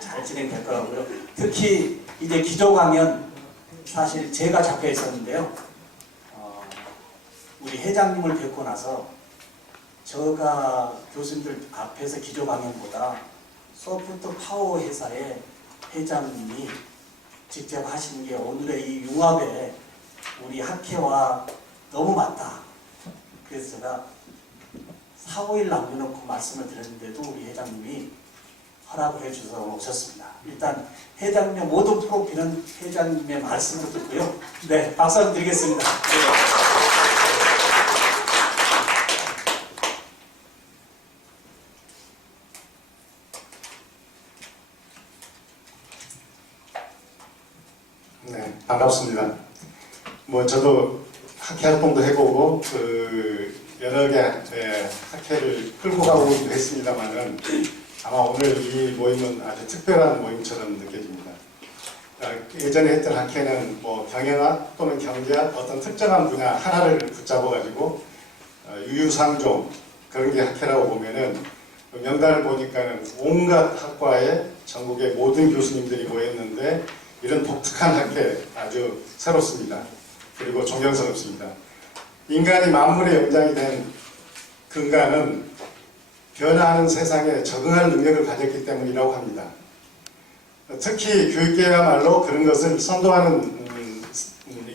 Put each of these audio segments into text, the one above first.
잘 진행될 거라고요. 특히 이제 기조 강연 사실 제가 잡혀 있었는데요. 우리 회장님을 뵙고 나서 저가 교수님들 앞에서 기조 강연보다 소프트 파워 회사의 회장님이 직접 하시는 게 오늘의 이 융합에 우리 학회와 너무 맞다. 그래서 제가 4, 5일 남겨놓고 말씀을 드렸는데도 우리 회장님이 허락을 해주셔서 오셨습니다. 일단 회장님의 모든 프로필은 회장님의 말씀으로 듣고요. 네, 박수 한번 드리겠습니다. 네, 반갑습니다. 저도 학회 활동도 해보고 여러 개 학회를 끌고 가보기도 했습니다만은 아마 오늘 이 모임은 아주 특별한 모임처럼 느껴집니다. 예전에 했던 학회는 경영학 또는 경제학 어떤 특정한 분야 하나를 붙잡아가지고 유유상종 그런 게 학회라고 보면은 명단을 보니까는 온갖 학과의 전국의 모든 교수님들이 모였는데 이런 독특한 학회 아주 새롭습니다. 그리고 존경스럽습니다. 인간이 만물의 영장이 된 근간은 변화하는 세상에 적응할 능력을 가졌기 때문이라고 합니다. 특히 교육계야말로 그런 것을 선도하는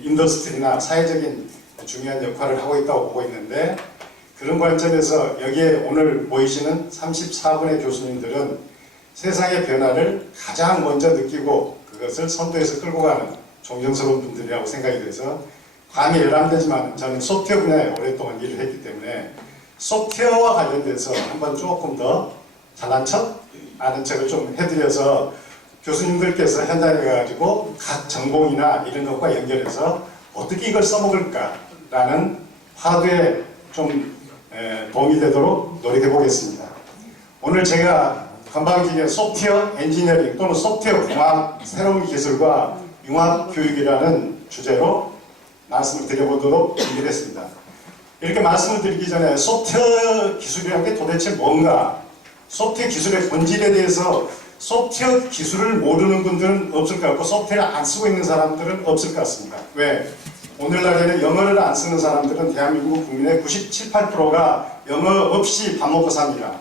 인더스트리나 사회적인 중요한 역할을 하고 있다고 보고 있는데, 그런 관점에서 여기에 오늘 모이시는 34분의 교수님들은 세상의 변화를 가장 먼저 느끼고 그것을 선도해서 끌고 가는 존경스러운 분들이라고 생각이 돼서 감히 열람되지만 저는 소프트웨어 분야에 오랫동안 일을 했기 때문에 소프트웨어와 관련돼서 한번 조금 더 잘난 척? 아는 척을 좀 해드려서 교수님들께서 현장에 가가지고 각 전공이나 이런 것과 연결해서 어떻게 이걸 써먹을까라는 화두에 좀 도움이 되도록 노력해 보겠습니다. 오늘 제가 건방지게 소프트웨어 엔지니어링 또는 소프트웨어 공학 새로운 기술과 융합 교육이라는 주제로 말씀을 드려보도록 준비를 했습니다. 이렇게 말씀을 드리기 전에 소프트웨어 기술이라는 게 도대체 뭔가, 소프트웨어 기술의 본질에 대해서 소프트웨어 기술을 모르는 분들은 없을 것 같고 소프트웨어를 안 쓰고 있는 사람들은 없을 것 같습니다. 왜? 오늘날에는 영어를 안 쓰는 사람들은 대한민국 국민의 97, 8%가 영어 없이 밥 먹고 삽니다.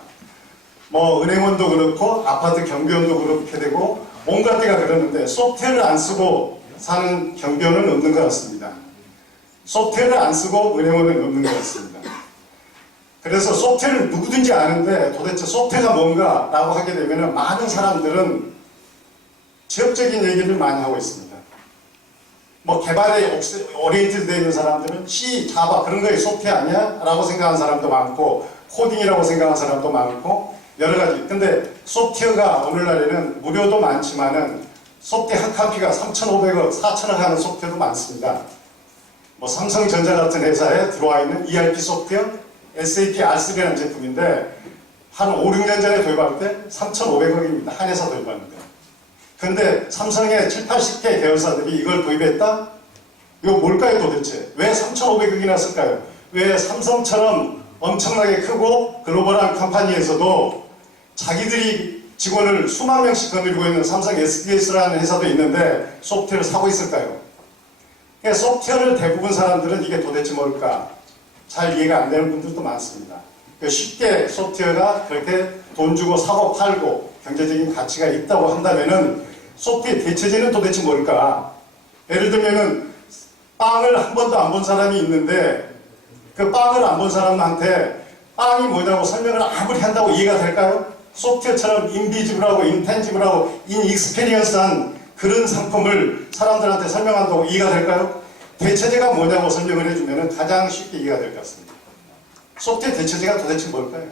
은행원도 그렇고 아파트 경비원도 그렇게 되고 온갖 데가 그러는데 소프트웨어를 안 쓰고 사는 경비원은 없는 것 같습니다. 소프트웨어를 안 쓰고 은행원은 없는 것 같습니다. 그래서 소프트웨어를 누구든지 아는데 도대체 소프트웨어가 뭔가 라고 하게 되면 많은 사람들은 지역적인 얘기를 많이 하고 있습니다. 개발에 오리엔티드 되어 있는 사람들은 C, 자바 그런 거에 소프트웨어 아니야? 라고 생각하는 사람도 많고 코딩이라고 생각하는 사람도 많고 여러 가지. 근데 소프트웨어가 오늘날에는 무료도 많지만은 소프트웨어 한 카피가 3,500원, 4,000원 하는 소프트웨어도 많습니다. 삼성전자 같은 회사에 들어와 있는 ERP 소프트웨어 SAP R3라는 제품인데 한 5, 6년 전에 도입할 때 3,500원입니다. 한 회사 도입하는데. 근데 삼성의 7, 80개 계열사들이 이걸 도입했다? 이거 뭘까요 도대체? 왜 3,500원이나 쓸까요? 왜 삼성처럼 엄청나게 크고 글로벌한 컴퍼니에서도 자기들이 직원을 수만 명씩 거느리고 있는 삼성 SDS라는 회사도 있는데 소프트웨어를 사고 있을까요? 소프트웨어를 대부분 사람들은 이게 도대체 뭘까? 잘 이해가 안 되는 분들도 많습니다. 쉽게 소프트웨어가 그렇게 돈 주고 사고 팔고 경제적인 가치가 있다고 한다면은 소프트웨어 대체제는 도대체 뭘까? 예를 들면은 빵을 한 번도 안 본 사람이 있는데 그 빵을 안 본 사람한테 빵이 뭐냐고 설명을 아무리 한다고 이해가 될까요? 소프트웨어처럼 인비지블하고 인텐지블하고 인익스페리언스한 그런 상품을 사람들한테 설명한다고 이해가 될까요? 대체제가 뭐냐고 설명을 해주면 가장 쉽게 이해가 될 것 같습니다. 소프트웨어 대체제가 도대체 뭘까요?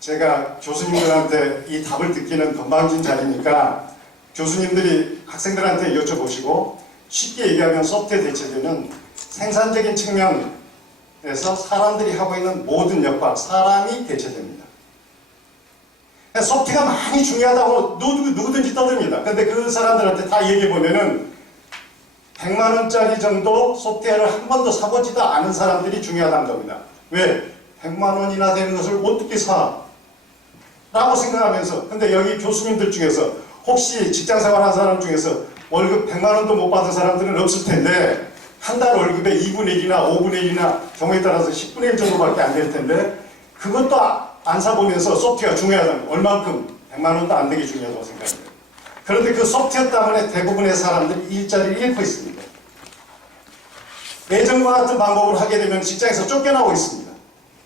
제가 교수님들한테 이 답을 듣기는 건방진 자리니까 교수님들이 학생들한테 여쭤보시고 쉽게 얘기하면 소프트웨어 대체제는 생산적인 측면에서 사람들이 하고 있는 모든 역할, 사람이 대체됩니다. 소프트웨어가 많이 중요하다고 누구든지 떠듭니다. 근데 그 사람들한테 다 얘기해보면은 100만 원짜리 정도 소프트웨어를 한 번도 사보지도 않은 사람들이 중요하다는 겁니다. 왜? 100만 원이나 되는 것을 어떻게 사? 라고 생각하면서, 근데 여기 교수님들 중에서 혹시 직장생활 하는 사람 중에서 월급 100만 원도 못 받은 사람들은 없을 텐데 한 달 월급의 2분의 1이나 5분의 1이나 경우에 따라서 10분의 1 정도밖에 안 될 텐데 그것도 안 사보면서 소프트웨어가 중요하다면 얼만큼 100만 원도 안 되게 중요하다고 생각합니다. 그런데 그 소프트웨어 때문에 대부분의 사람들이 일자리를 잃고 있습니다. 예전과 같은 방법을 하게 되면 직장에서 쫓겨나고 있습니다.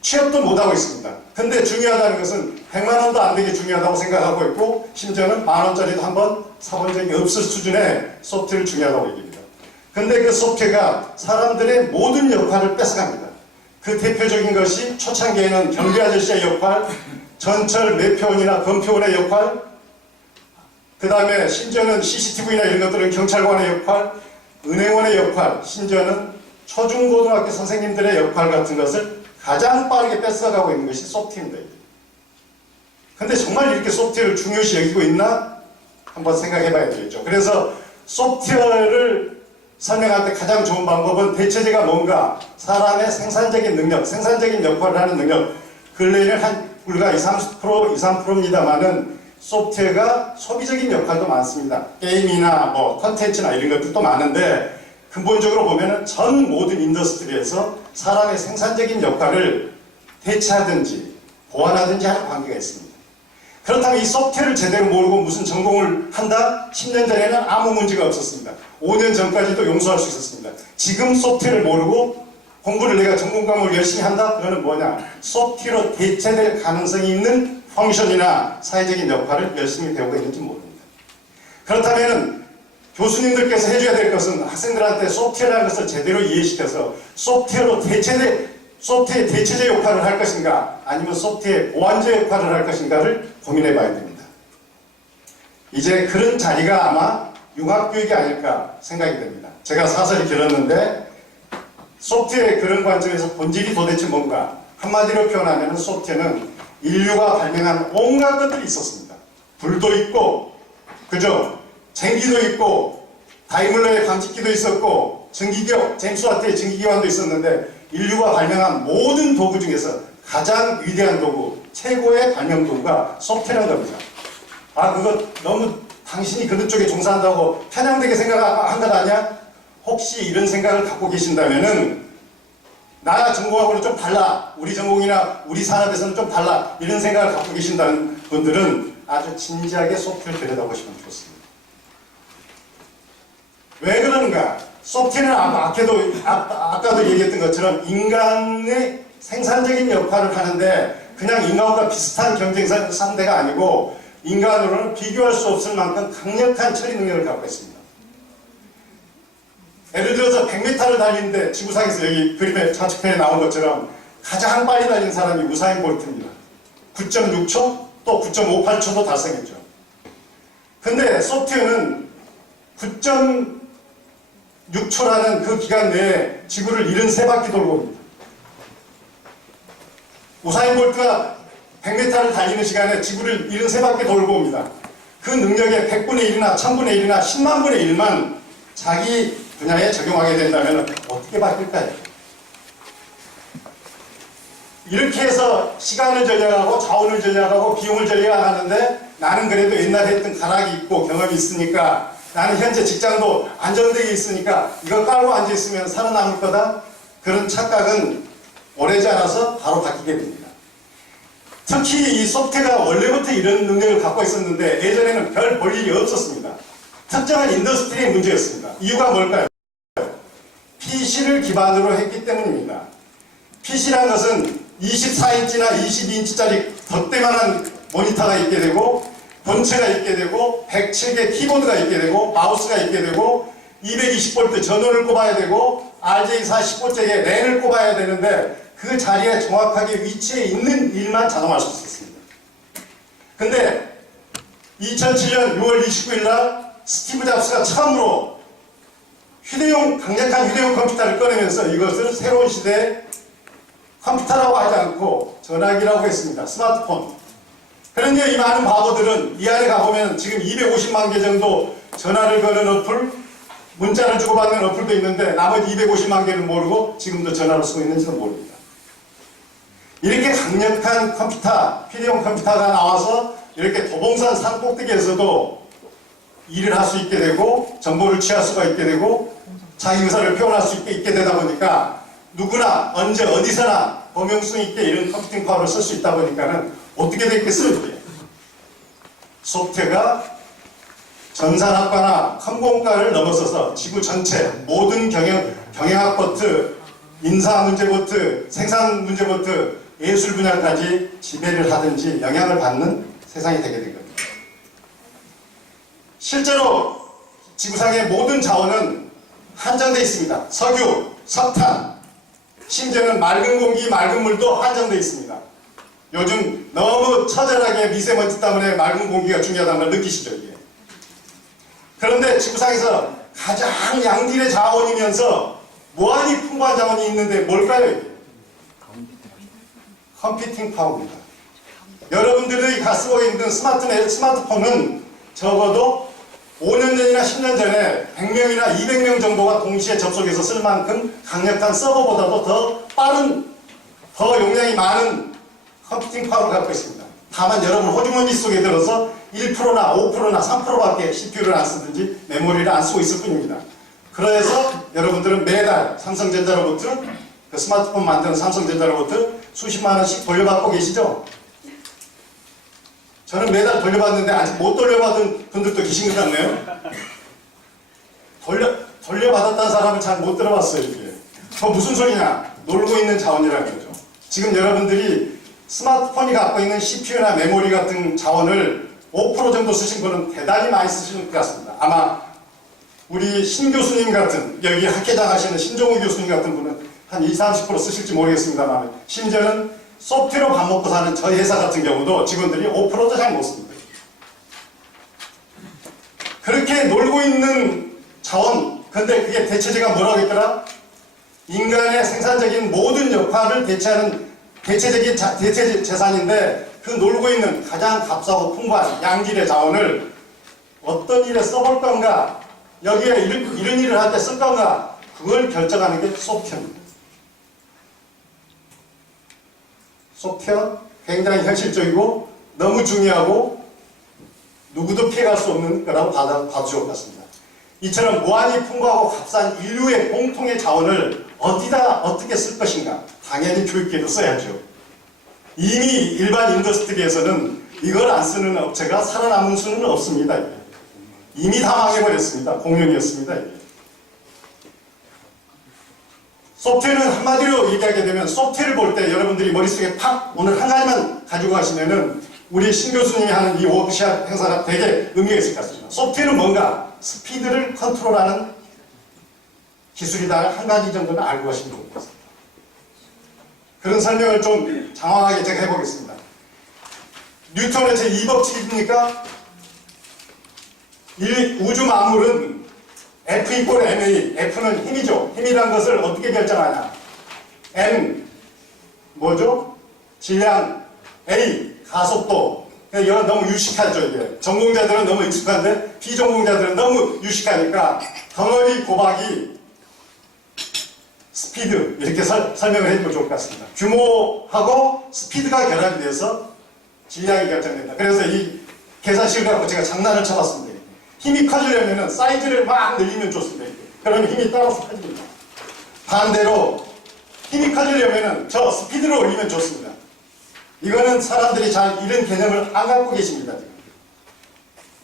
취업도 못하고 있습니다. 근데 중요하다는 것은 100만 원도 안 되게 중요하다고 생각하고 있고 심지어는 만 원짜리도 한번 사본 적이 없을 수준의 소프트웨어를 중요하다고 얘기합니다. 근데 그 소프트웨어가 사람들의 모든 역할을 뺏어갑니다. 그 대표적인 것이 초창기에는 경비 아저씨의 역할, 전철 매표원이나 검표원의 역할, 그 다음에 심지어는 CCTV나 이런 것들은 경찰관의 역할, 은행원의 역할, 심지어는 초중고등학교 선생님들의 역할 같은 것을 가장 빠르게 뺏어가고 있는 것이 소프트웨어입니다. 근데 정말 이렇게 소프트웨어를 중요시 여기고 있나? 한번 생각해 봐야 되겠죠. 그래서 소프트웨어를 설명할 때 가장 좋은 방법은 대체제가 뭔가 사람의 생산적인 능력, 생산적인 역할을 하는 능력, 근래에는 한 불과 20, 30%, 2, 3%입니다만은 소프트웨어가 소비적인 역할도 많습니다. 게임이나 뭐 컨텐츠나 이런 것들도 많은데 근본적으로 보면은 전 모든 인더스트리에서 사람의 생산적인 역할을 대체하든지 보완하든지 하는 관계가 있습니다. 그렇다면 이 소프트웨어를 제대로 모르고 무슨 전공을 한다? 10년 전에는 아무 문제가 없었습니다. 5년 전까지도 용서할 수 있었습니다. 지금 소프트웨어를 모르고 공부를 내가 전공 과목을 열심히 한다? 그거는 뭐냐? 소프트웨어로 대체될 가능성이 있는 펑션이나 사회적인 역할을 열심히 배우고 있는지 모릅니다. 그렇다면 교수님들께서 해줘야 될 것은 학생들한테 소프트웨어라는 것을 제대로 이해시켜서 소프트웨어의 대체제 역할을 할 것인가 아니면 소프트웨어의 보완제 역할을 할 것인가를 고민해 봐야 됩니다. 이제 그런 자리가 아마 융합교육이 아닐까 생각이 됩니다. 제가 사설이 길었는데 소프트웨어의 그런 관점에서 본질이 도대체 뭔가 한마디로 표현하면 소프트웨어는 인류가 발명한 온갖 것들이 있었습니다. 불도 있고 그죠? 전기도 있고 다이물러의 감식기도 있었고 전기기업, 제임스 와트의 전기기관도 있었는데 인류가 발명한 모든 도구 중에서 가장 위대한 도구, 최고의 발명 도구가 소프트웨어라는 겁니다. 아 그거 너무 당신이 그런 쪽에 종사한다고 편향되게 생각한 것 아니야? 혹시 이런 생각을 갖고 계신다면은 나 전공하고는 좀 달라, 우리 전공이나 우리 산업에서는 좀 달라 이런 생각을 갖고 계신다는 분들은 아주 진지하게 소프트웨어를 들여다보시면 좋습니다. 왜 그러는가? 소프트웨어는 아까도 얘기했던 것처럼 인간의 생산적인 역할을 하는데 그냥 인간과 비슷한 경쟁 상대가 아니고 인간으로는 비교할 수 없을 만큼 강력한 처리 능력을 갖고 있습니다. 예를 들어서 100m를 달리는데 지구상에서 여기 그림의 좌측편에 나온 것처럼 가장 빨리 달리는 사람이 우사인 볼트입니다. 9.6초 또 9.58초도 달성했죠. 근데 소프트웨어는 9.6초라는 그 기간 내에 지구를 73바퀴 돌고 옵니다. 우사인 볼트가 100m를 달리는 시간에 지구를 73바퀴 돌고 옵니다. 그 능력의 100분의 1이나 1000분의 1이나 10만 분의 1만 자기 분야에 적용하게 된다면 어떻게 바뀔까요? 이렇게 해서 시간을 절약하고 자원을 절약하고 비용을 절약하는데 나는 그래도 옛날에 했던 가락이 있고 경험이 있으니까 나는 현재 직장도 안정되게 있으니까 이거 깔고 앉아있으면 살아남을 거다? 그런 착각은 오래지 않아서 바로 바뀌게 됩니다. 특히 이 소프트웨어가 원래부터 이런 능력을 갖고 있었는데 예전에는 별 볼 일이 없었습니다. 특정한 인더스트리의 문제였습니다. 이유가 뭘까요? PC를 기반으로 했기 때문입니다. PC라는 것은 24인치나 22인치짜리 덧대만한 모니터가 있게 되고 본체가 있게 되고 107개 키보드가 있게 되고 마우스가 있게 되고 220V 전원을 꼽아야 되고 RJ45잭에 랜을 꼽아야 되는데 그 자리에 정확하게 위치해 있는 일만 자동할 수 있었습니다. 근데 2007년 6월 29일 날 스티브 잡스가 처음으로 강력한 휴대용 컴퓨터를 꺼내면서 이것을 새로운 시대의 컴퓨터라고 하지 않고 전화기라고 했습니다. 스마트폰. 그런데 이 많은 바보들은 이 안에 가보면 지금 250만 개 정도 전화를 거는 어플, 문자를 주고받는 어플도 있는데 나머지 250만 개는 모르고 지금도 전화를 쓰고 있는지도 모릅니다. 이렇게 강력한 컴퓨터, 필요용 컴퓨터가 나와서 이렇게 도봉산 산 꼭대기에서도 일을 할 수 있게 되고 정보를 취할 수가 있게 되고 자기 의사를 표현할 수 있게 되다 보니까 누구나 언제 어디서나 범용성 있게 이런 컴퓨팅 파워를 쓸 수 있다 보니까는 어떻게 됐겠어요 이게? 소프트웨어가 전산학과나 컴공과를 넘어서서 지구 전체 모든 경영학 버트, 인사 문제 버트, 생산 문제 버트, 예술 분야까지 지배를 하든지 영향을 받는 세상이 되게 된 겁니다. 실제로 지구상의 모든 자원은 한정되어 있습니다. 석유, 석탄, 심지어는 맑은 공기, 맑은 물도 한정되어 있습니다. 요즘 너무 처절하게 미세먼지 때문에 맑은 공기가 중요하다는 걸 느끼시죠, 이게. 그런데 지구상에서 가장 양질의 자원이면서 무한히 풍부한 자원이 있는데 뭘까요, 이게? 컴퓨팅 파워입니다. 여러분들이 쓰고 있는 스마트폰은 적어도 5년 전이나 10년 전에 100명이나 200명 정도가 동시에 접속해서 쓸 만큼 강력한 서버보다도 더 빠른, 더 용량이 많은 컴퓨팅 파워를 갖고 있습니다. 다만 여러분 호주머니 속에 들어서 1%나 5%나 3%밖에 CPU를 안 쓰든지 메모리를 안 쓰고 있을 뿐입니다. 그래서 여러분들은 매달 삼성전자로부터 그 스마트폰 만드는 삼성전자로부터 수십만 원씩 돌려받고 계시죠? 저는 매달 돌려받는데 아직 못 돌려받은 분들도 계신 것 같네요. 돌려받았다는 사람은 잘 못 들어봤어요, 이게. 그거 무슨 소리냐? 놀고 있는 자원이라는 거죠. 지금 여러분들이 스마트폰이 갖고 있는 CPU나 메모리 같은 자원을 5% 정도 쓰신 분은 대단히 많이 쓰시는 것 같습니다. 아마 우리 신 교수님 같은, 여기 학회장 하시는 신종우 교수님 같은 분은 한 20-30% 쓰실지 모르겠습니다만, 심지어는 소프트웨어로 밥 먹고 사는 저희 회사 같은 경우도 직원들이 5%도 잘 못 씁니다. 그렇게 놀고 있는 자원, 근데 그게 대체제가 뭐라고 했더라? 인간의 생산적인 모든 역할을 대체하는 대체 재산인데, 그 놀고 있는 가장 값싸고 풍부한 양질의 자원을 어떤 일에 써볼 건가, 여기에 이런 일을 할 때 쓸 건가, 그걸 결정하는 게 소프트웨어입니다. 소프트웨어 굉장히 현실적이고 너무 중요하고 누구도 피해갈 수 없는 거라고 봐주실 것 같습니다. 이처럼 무한히 풍부하고 값싼 인류의 공통의 자원을 어디다 어떻게 쓸 것인가, 당연히 교육계도 써야죠. 이미 일반 인더스트리에서는 이걸 안 쓰는 업체가 살아남은 수는 없습니다. 이미 다 망해버렸습니다. 공룡이었습니다. 소프트웨어는 한마디로 얘기하게 되면, 소프트웨어를 볼 때 여러분들이 머릿속에 팍 오늘 한 가지만 가지고 가시면은 우리 신 교수님이 하는 이 워크샵 행사가 되게 의미가 있을 것 같습니다. 소프트웨어는 뭔가 스피드를 컨트롤하는 기술이다. 한 가지 정도는 알고 가시면 좋을 것 같습니다. 그런 설명을 좀 장황하게 제가 해보겠습니다. 뉴턴의 제2법칙입니까? 우주 만물은 F = ma, F는 힘이죠. 힘이란 것을 어떻게 결정하냐? m 뭐죠? 질량, a 가속도. 이건 너무 유식하죠, 이게. 전공자들은 너무 익숙한데 비전공자들은 너무 유식하니까 덩어리 곱하기 스피드, 이렇게 설명을 해주면 좋을 것 같습니다. 규모하고 스피드가 결합이 돼서 질량이 결정된다. 그래서 이 계산식을 갖고 제가 장난을 쳐봤습니다. 힘이 커지려면 사이즈를 막 늘리면 좋습니다. 그러면 힘이 따라서 커집니다. 반대로 힘이 커지려면 저 스피드를 올리면 좋습니다. 이거는 사람들이 잘 이런 개념을 안 갖고 계십니다. 지금.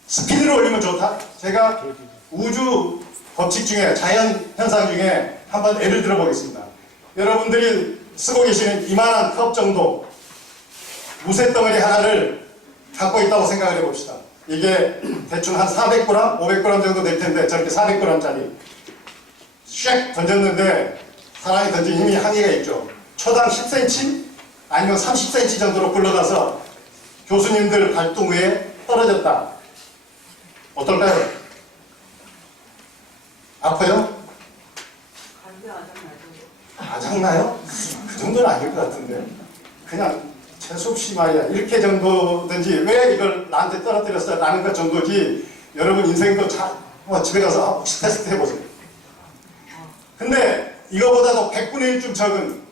스피드를 올리면 좋다? 제가 우주 법칙 중에, 자연 현상 중에 한번 예를 들어보겠습니다. 여러분들이 쓰고 계시는 이만한 컵 정도 무쇠덩어리 하나를 갖고 있다고 생각을 해봅시다. 이게 대충 한 400g, 500g 정도 될 텐데, 저렇게 400g짜리 샥 던졌는데 사람이 던진 힘이 한계가 있죠. 초당 10cm 아니면 30cm 정도로 굴러가서 교수님들 발등 위에 떨어졌다. 어떨까요? 아파요? 아작나요? 그 정도는 아닐 것 같은데. 그냥 재수없이 말이야. 이렇게 정도든지 왜 이걸 나한테 떨어뜨렸어? 라는 것 정도지. 여러분 인생도 집에 가서 혹시 테스트 해보세요. 근데 이거보다도 100분의 1좀 적은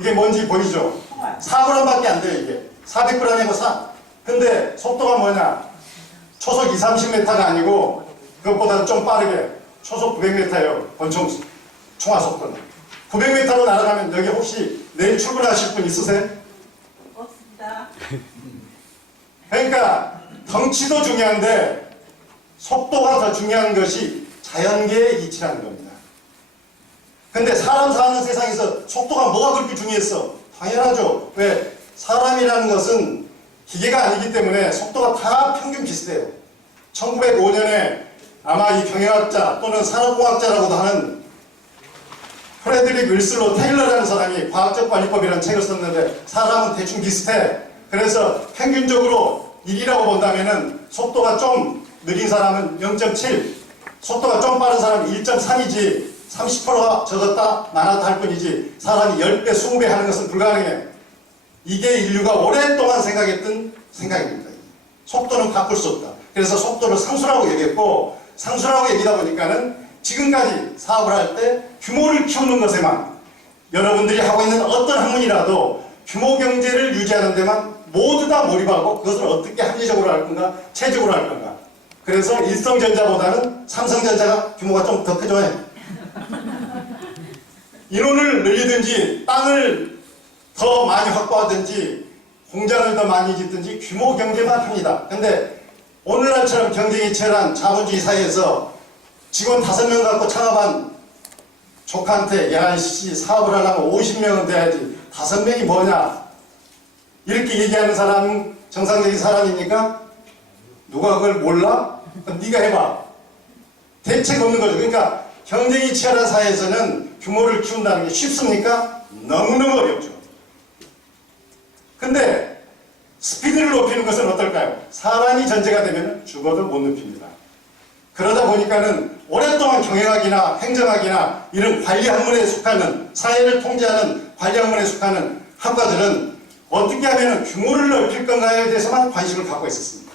이게 뭔지 보이죠? 4g밖에 안 돼요, 이게. 400g이고 4. 근데 속도가 뭐냐? 초속 20, 30m가 아니고 그것보다 좀 빠르게 초속 900m예요. 권총 총알 속도는. 900m로 날아가면 여기 혹시 내일 출근하실 분 있으세요? 없습니다. 그러니까 덩치도 중요한데 속도가 더 중요한 것이 자연계의 이치라는 겁니다. 근데 사람 사는 세상에서 속도가 뭐가 그렇게 중요했어? 당연하죠. 왜? 사람이라는 것은 기계가 아니기 때문에 속도가 다 평균 비슷해요. 1905년에 아마 이 경영학자 또는 산업공학자라고도 하는 프레드릭 윌슬로 테일러라는 사람이 과학적 관리법이라는 책을 썼는데 사람은 대충 비슷해. 그래서 평균적으로 1이라고 본다면은 속도가 좀 느린 사람은 0.7, 속도가 좀 빠른 사람은 1.3이지 30%가 적었다 많았다 할 뿐이지 사람이 10배, 20배 하는 것은 불가능해. 이게 인류가 오랫동안 생각했던 생각입니다. 속도는 바꿀 수 없다. 그래서 속도를 상수라고 얘기했고 상수라고 얘기하다 보니까는 지금까지 사업을 할 때 규모를 키우는 것에만 여러분들이 하고 있는 어떤 학문이라도 규모 경제를 유지하는 데만 모두 다 몰입하고 그것을 어떻게 합리적으로 할 건가 체적으로 할 건가. 그래서 일성전자보다는 삼성전자가 규모가 좀 더 크죠. 인원을 늘리든지 땅을 더 많이 확보하든지 공장을 더 많이 짓든지 규모 경제만 합니다. 근데 오늘날처럼 경쟁이 치열한 자본주의 사회에서 직원 5명 갖고 창업한 조카한테 야씨 사업을 하려면 50명은 돼야지 5명이 뭐냐 이렇게 얘기하는 사람은 정상적인 사람입니까? 누가 그걸 몰라? 그럼 네가 해봐. 대책 없는 거죠. 그러니까 경쟁이 치열한 사회에서는 규모를 키운다는 게 쉽습니까? 너무너무 어렵죠. 근데 스피드를 높이는 것은 어떨까요? 사람이 전제가 되면 죽어도 못 높입니다. 그러다 보니까는 오랫동안 경영학이나 행정학이나 이런 관리 학문에 속하는 사회를 통제하는 관리 학문에 속하는 학과들은 어떻게 하면 규모를 넓힐 건가에 대해서만 관심을 갖고 있었습니다.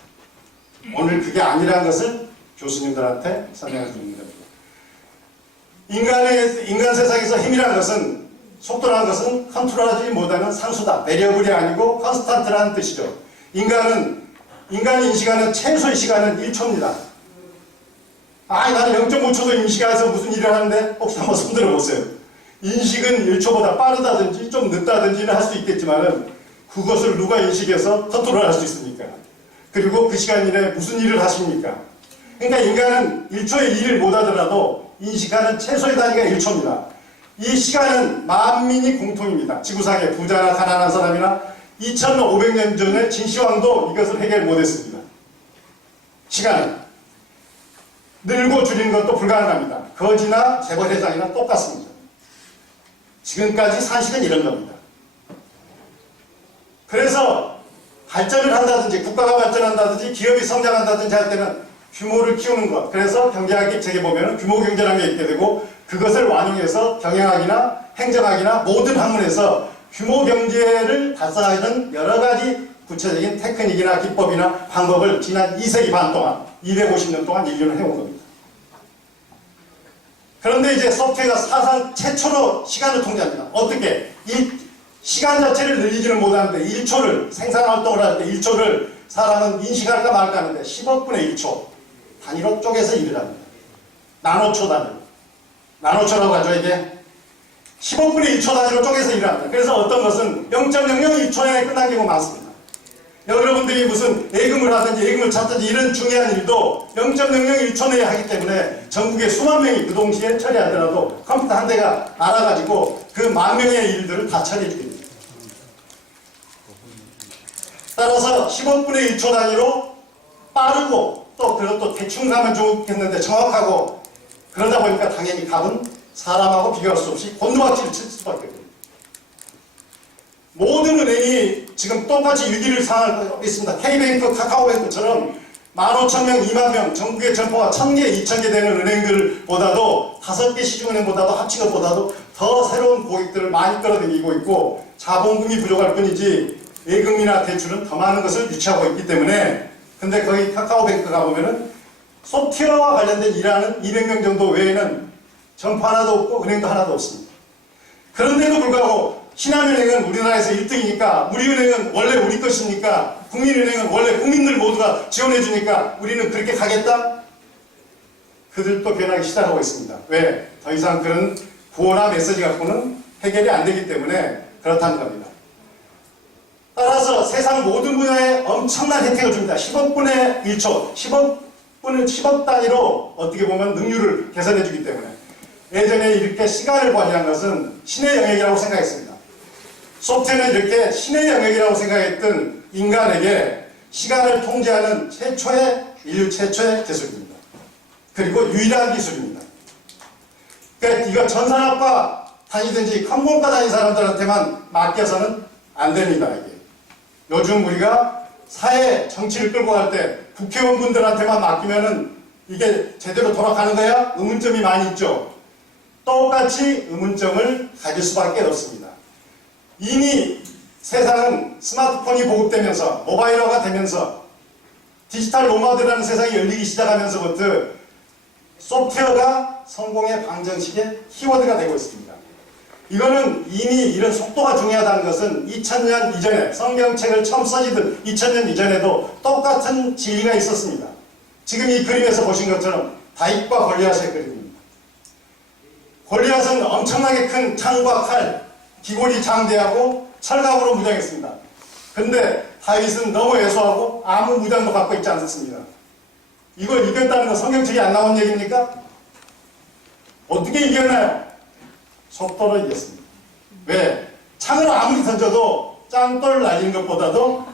오늘 그게 아니라는 것을 교수님들한테 설명해 드립니다. 인간 세상에서 힘이라는 것은 속도라는 것은 컨트롤하지 못하는 상수다. 베리어블이 아니고 컨스탄트라는 뜻이죠. 인간이 인식하는 최소의 시간은 1초입니다. 나는 0.5초도 인식해서 무슨 일을 하는데 혹시 한번 손들어 보세요. 인식은 1초보다 빠르다든지 좀 늦다든지는 할 수 있겠지만은 그것을 누가 인식해서 컨트롤할 수 있습니까? 그리고 그 시간 이내에 무슨 일을 하십니까? 그러니까 인간은 1초의 일을 못하더라도 인식하는 최소의 단위가 1초입니다. 이 시간은 만민이 공통입니다. 지구상의 부자나 가난한 사람이나 2500년 전에 진시황도 이것을 해결 못했습니다. 시간은 늘고 줄이는 것도 불가능합니다. 거지나 재벌회장이나 똑같습니다. 지금까지 산식은 이런 겁니다. 그래서 발전을 한다든지 국가가 발전한다든지 기업이 성장한다든지 할 때는 규모를 키우는 것. 그래서 경제학의 책에 보면 규모 경제라는 게 있게 되고 그것을 완용해서 경영학이나 행정학이나 모든 학문에서 규모 경제를 달성하는 여러 가지 구체적인 테크닉이나 기법이나 방법을 지난 2세기 반 동안 250년 동안 인류는 해온 겁니다. 그런데 이제 소프트웨어가 사상 최초로 시간을 통제합니다. 어떻게? 이 시간 자체를 늘리지는 못하는데 1초를 생산활동을 할 때 1초를 사람은 인식할까 말까 하는데 10억분의 1초 단위로 쪼개서 일을 합니다. 나노초 단위. 나노초라고 하죠, 이게. 15분의 1초 단위로 쪼개서 일을 합니다. 그래서 어떤 것은 0.001초 내에 끝난 경우가 많습니다. 여러분들이 무슨 예금을 하든지 예금을 찾든지 이런 중요한 일도 0.001초 내에 하기 때문에 전국에 수만 명이 그 동시에 처리하더라도 컴퓨터 한 대가 알아가지고 그 만 명의 일들을 다 처리해 줍니다. 따라서 15분의 1초 단위로 빠르고 또 그것도 대충 가면 좋겠는데 정확하고 그러다 보니까 당연히 값은 사람하고 비교할 수 없이 곤두박질을 칠 수밖에 없습니다. 모든 은행이 지금 똑같이 위기를 상황을 있습니다. K뱅크, 카카오뱅크처럼 15,000명, 20,000명, 전국의 점포가 1,000개, 2,000개 되는 은행들보다도 5개 시중은행보다도 합친 것보다도 더 새로운 고객들을 많이 끌어들이고 있고 자본금이 부족할 뿐이지 예금이나 대출은 더 많은 것을 유치하고 있기 때문에 근데 거기 카카오뱅크 가보면은 소프트웨어와 관련된 일하는 200명 정도 외에는 점포 하나도 없고 은행도 하나도 없습니다. 그런데도 불구하고 신한은행은 우리나라에서 1등이니까 우리은행은 원래 우리 것이니까 국민은행은 원래 국민들 모두가 지원해주니까 우리는 그렇게 가겠다? 그들도 변하기 시작하고 있습니다. 왜? 더 이상 그런 구호나 메시지 갖고는 해결이 안 되기 때문에 그렇다는 겁니다. 따라서 세상 모든 분야에 엄청난 혜택을 줍니다. 10억분의 1초, 10억 단위로 어떻게 보면 능률을 개선해 주기 때문에 예전에 이렇게 시간을 관리한 것은 신의 영역이라고 생각했습니다. 소프트웨어는 이렇게 신의 영역이라고 생각했던 인간에게 시간을 통제하는 인류 최초의 기술입니다. 그리고 유일한 기술입니다. 그러니까 이거 전산학과 다니든지 컴공과 다니는 사람들한테만 맡겨서는 안 됩니다. 이게. 요즘 우리가 사회 정치를 끌고 갈 때 국회의원분들한테만 맡기면은 이게 제대로 돌아가는 거야? 의문점이 많이 있죠. 똑같이 의문점을 가질 수밖에 없습니다. 이미 세상은 스마트폰이 보급되면서 모바일화가 되면서 디지털 노마드라는 세상이 열리기 시작하면서부터 소프트웨어가 성공의 방정식의 키워드가 되고 있습니다. 이거는 이미 이런 속도가 중요하다는 것은 2000년 이전에 성경책을 처음 써지던 2000년 이전에도 똑같은 진리가 있었습니다. 지금 이 그림에서 보신 것처럼 다윗과 골리앗의 그림입니다. 골리앗은 엄청나게 큰 창과 칼, 기골이 장대하고 철갑으로 무장했습니다. 근데 다윗은 너무 왜소하고 아무 무장도 갖고 있지 않습니다. 이걸 이겼다는 건 성경책에 안 나온 얘기입니까? 어떻게 이겼나요? 속도로 이겼습니다. 왜? 창을 아무리 던져도 짱돌 날리는 것보다도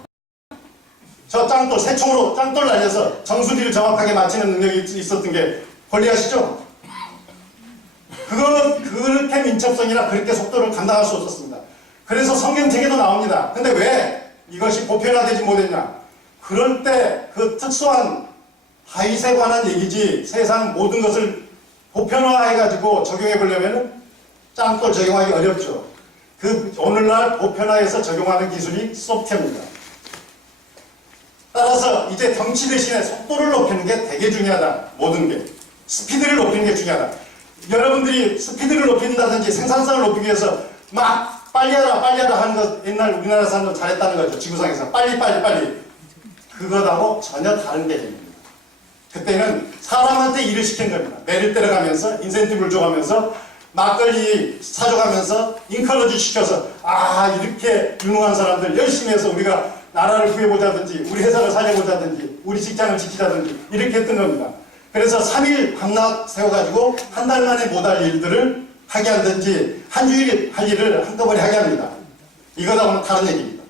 저 짱돌, 새총으로 짱돌 날려서 정수리를 정확하게 맞히는 능력이 있었던 게 골리앗이죠? 그렇게 민첩성이나 그렇게 속도를 감당할 수 없었습니다. 그래서 성경책에도 나옵니다. 근데 왜 이것이 보편화되지 못했냐? 그럴 때 그 특수한 다윗에 관한 얘기지 세상 모든 것을 보편화해가지고 적용해 보려면 짱돌 적용하기 어렵죠. 오늘날 보편화해서 적용하는 기술이 소프트웨어입니다. 따라서 이제 덩치 대신에 속도를 높이는 게 되게 중요하다. 모든 게. 스피드를 높이는 게 중요하다. 여러분들이 스피드를 높인다든지 생산성을 높이기 위해서 막 빨리 하라 하는 것 옛날 우리나라 사람들 잘했다는 거죠. 지구상에서 빨리 그것하고 전혀 다른 개념입니다. 그때는 사람한테 일을 시킨 겁니다. 매를 때려가면서 인센티브를 줘가면서 막걸리 사줘가면서 인커러지 시켜서 이렇게 유능한 사람들 열심히 해서 우리가 나라를 구해보자든지 우리 회사를 살려보자든지 우리 직장을 지키자든지 이렇게 했던 겁니다. 그래서 3일 밤낮 세워가지고 한 달 만에 못할 일들을 하게 하든지 한 주일 할 일을 한꺼번에 하게 합니다. 이거하고는 다른 얘기입니다.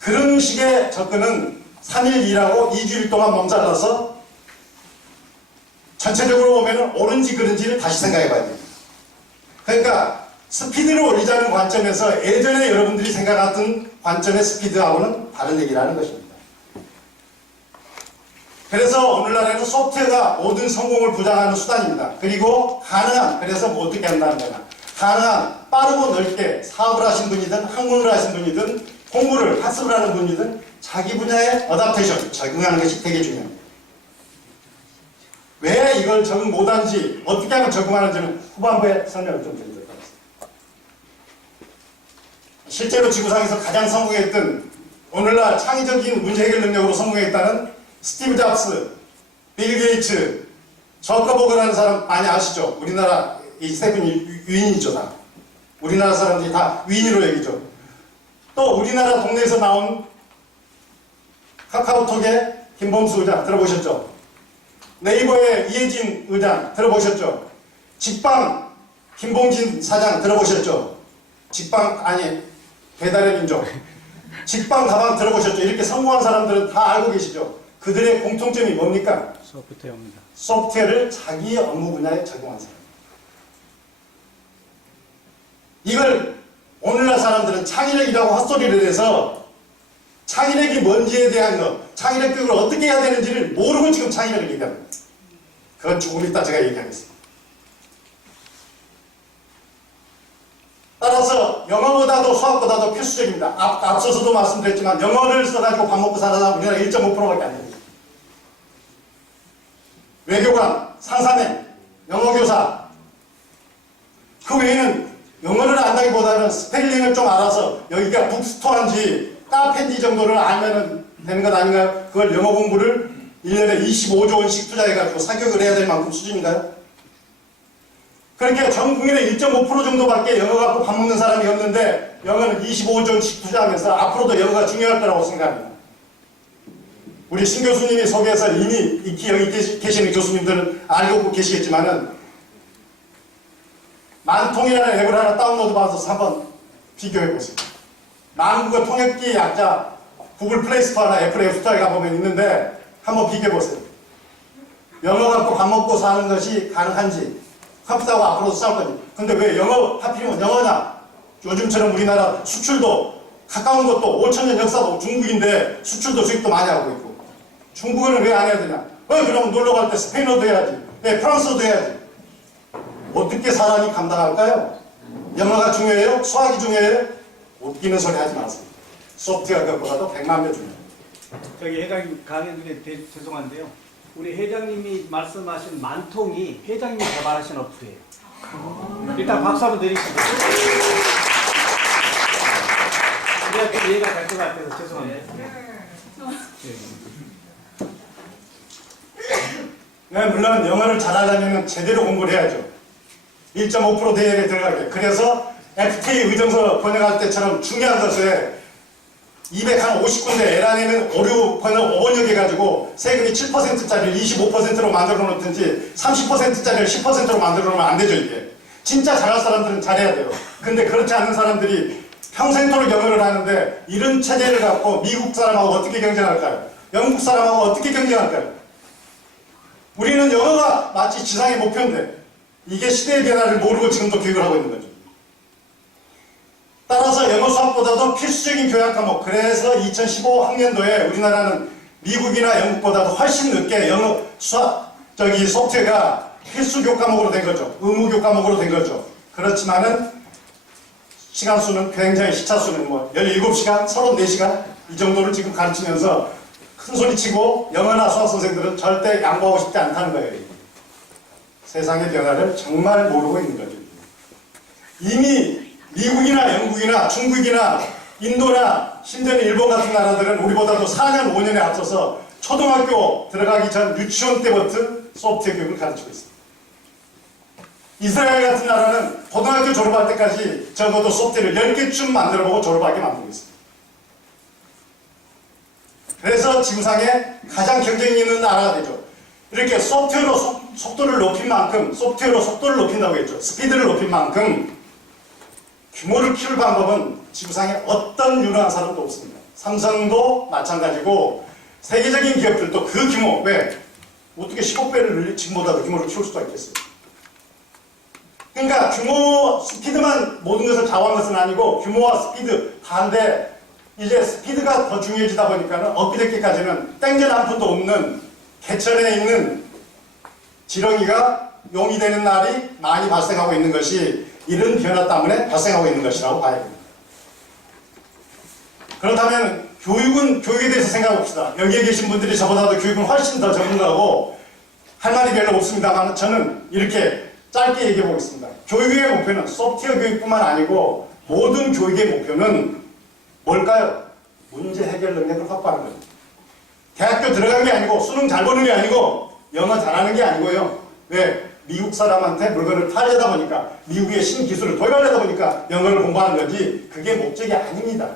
그런 식의 접근은 3일 일하고 2주일 동안 몸살라서 전체적으로 보면 옳은지 그른지를 다시 생각해 봐야 됩니다. 그러니까 스피드를 올리자는 관점에서 예전에 여러분들이 생각했던 관점의 스피드하고는 다른 얘기라는 것입니다. 그래서 오늘날에는 소프트웨어가 모든 성공을 부장하는 수단입니다. 그리고 그래서 뭐 어떻게 한다는 거냐. 가능한 빠르고 넓게 사업을 하신 분이든 학문을 하신 분이든 공부를 학습을 하는 분이든 자기 분야에 어답테이션, 적응하는 것이 되게 중요합니다. 왜 이걸 적응 못하는지 어떻게 하면 적응하는지는 후반부에 설명을 좀 드리도록 하겠습니다. 실제로 지구상에서 가장 성공했던 오늘날 창의적인 문제 해결 능력으로 성공했다는 스티브 잡스, 빌 게이츠, 저커버그라는 사람 많이 아시죠? 우리나라 이 세 분이 위인이죠. 다. 우리나라 사람들이 다 위인으로 여기죠. 또 우리나라 동네에서 나온 카카오톡의 김범수 의장 들어보셨죠? 네이버의 이혜진 의장 들어보셨죠? 직방 김봉진 사장 들어보셨죠? 배달의 민족. 직방 가방 들어보셨죠? 이렇게 성공한 사람들은 다 알고 계시죠? 그들의 공통점이 뭡니까? 소프트웨어입니다. 소프트웨어를 자기 업무 분야에 적용한 사람. 이걸 오늘날 사람들은 창의력이라고 헛소리를 해서 창의력이 뭔지에 대한 것, 창의력 교육을 어떻게 해야 되는지를 모르고 지금 창의력을 얘기합니다. 그건 조금 이따 제가 얘기하겠습니다. 따라서 영어보다도 수학보다도 필수적입니다. 앞서서도 말씀드렸지만 영어를 써가지고 밥 먹고 살아다 우리나라 1.5%밖에 안 됩니다. 외교관, 상사맨, 영어교사 그 외에는 영어를 안다기보다는 스펠링을 좀 알아서 여기가 북스토어인지 카페인지 정도를 알면 되는 것 아닌가요? 그걸 영어 공부를 1년에 25조 원씩 투자해가지고 사교육을 해야 될 만큼 수준인가요? 그러니까 전 국민의 1.5% 정도밖에 영어 갖고 밥 먹는 사람이 없는데 영어는 25조 원씩 투자하면서 앞으로도 영어가 중요할 거라고 생각합니다. 우리 신 교수님이 소개해서 이미 익히 여기 계시는 교수님들은 알고 계시겠지만은 만통이라는 앱을 하나 다운로드 받아서 한번 비교해보세요. 만국어 통역기 약자 구글 플레이스토어나 애플 앱스토어에 가보면 있는데 한번 비교해보세요. 영어 갖고 밥 먹고 사는 것이 가능한지 컴퓨터하고 앞으로도 싸울 건지. 근데 왜 영어 하필이면 영어냐? 요즘처럼 우리나라 수출도 가까운 것도 5천년 역사도 중국인데 수출도 수입도 많이 하고 있고 중국어는 왜 안 해야 되냐? 그럼 놀러 갈 때 스페인어도 해야지. 프랑스어도 해야지. 어떻게 사람이 감당할까요? 영어가 중요해요? 수학이 중요해요? 웃기는 소리 하지 마세요. 소프트웨어보다도 100만 배 중요해요. 저기 회장님 강의 중에 죄송한데요. 우리 회장님이 말씀하신 만통이 회장님이 개발하신 어플이에요. 일단 박수 한번 드리시죠. 우리가 좀 이해가 갈 것 같아서 죄송합니다. 네, 물론 영어를 잘하려면 제대로 공부를 해야죠. 1.5% 대회에 들어가게. 그래서 FTA 의정서 번역할 때처럼 중요한 것에 250군데 에란에는 오류 번역해가지고 세금이 7%짜리를 25%로 만들어 놓든지 30%짜리를 10%로 만들어 놓으면 안 되죠, 이게. 진짜 잘할 사람들은 잘해야 돼요. 근데 그렇지 않은 사람들이 평생토록 영어를 하는데 이런 체제를 갖고 미국 사람하고 어떻게 경쟁할까요? 영국 사람하고 어떻게 경쟁할까요? 우리는 영어가 마치 지상의 목표인데 이게 시대의 변화를 모르고 지금도 교육을 하고 있는 거죠. 따라서 영어 수학보다도 필수적인 교양 과목. 그래서 2015 학년도에 우리나라는 미국이나 영국보다도 훨씬 늦게 영어 수학 소프트웨어가 필수 교과목으로 된 거죠. 의무 교과목으로 된 거죠. 그렇지만은 시간 수는 굉장히 시차 수는 17시간, 34시간 이 정도를 지금 가르치면서 큰 소리 치고 영어나 수학 선생들은 절대 양보하고 싶지 않다는 거예요. 세상의 변화를 정말 모르고 있는 거죠. 이미 미국이나 영국이나 중국이나 인도나 심지어는 일본 같은 나라들은 우리보다도 4년, 5년에 앞서서 초등학교 들어가기 전 유치원 때부터 소프트웨어 교육을 가르치고 있습니다. 이스라엘 같은 나라는 고등학교 졸업할 때까지 적어도 소프트웨어를 10개쯤 만들어보고 졸업하게 만들고 있습니다. 그래서 지구상에 가장 경쟁이 있는 나라가 되죠. 이렇게 소프트웨어로 속도를 높인 만큼, 소프트웨어로 속도를 높인다고 했죠. 스피드를 높인 만큼 규모를 키울 방법은 지구상에 어떤 유능한 사람도 없습니다. 삼성도 마찬가지고 세계적인 기업들도 그 규모, 왜? 어떻게 15배를 늘리 지금보다도 규모를 키울 수가 있겠어요. 그러니까 규모, 스피드만 모든 것을 좌우한 것은 아니고 규모와 스피드 반대. 이제 스피드가 더 중요해지다 보니까는 엊그저께까지는 땡전 한 푼도 없는 개천에 있는 지렁이가 용이 되는 날이 많이 발생하고 있는 것이 이런 변화 때문에 발생하고 있는 것이라고 봐야 됩니다. 그렇다면 교육은 교육에 대해서 생각해 봅시다. 여기에 계신 분들이 저보다도 교육은 훨씬 더 전문가고 할 말이 별로 없습니다만 저는 이렇게 짧게 얘기해 보겠습니다. 교육의 목표는 소프트웨어 교육뿐만 아니고 모든 교육의 목표는 뭘까요? 문제 해결 능력을 확보하는 겁니다. 대학교 들어간 게 아니고 수능 잘 보는 게 아니고 영어 잘하는 게 아니고요. 왜? 미국 사람한테 물건을 팔려다 보니까 미국의 신기술을 도입하려다 보니까 영어를 공부하는 거지 그게 목적이 아닙니다.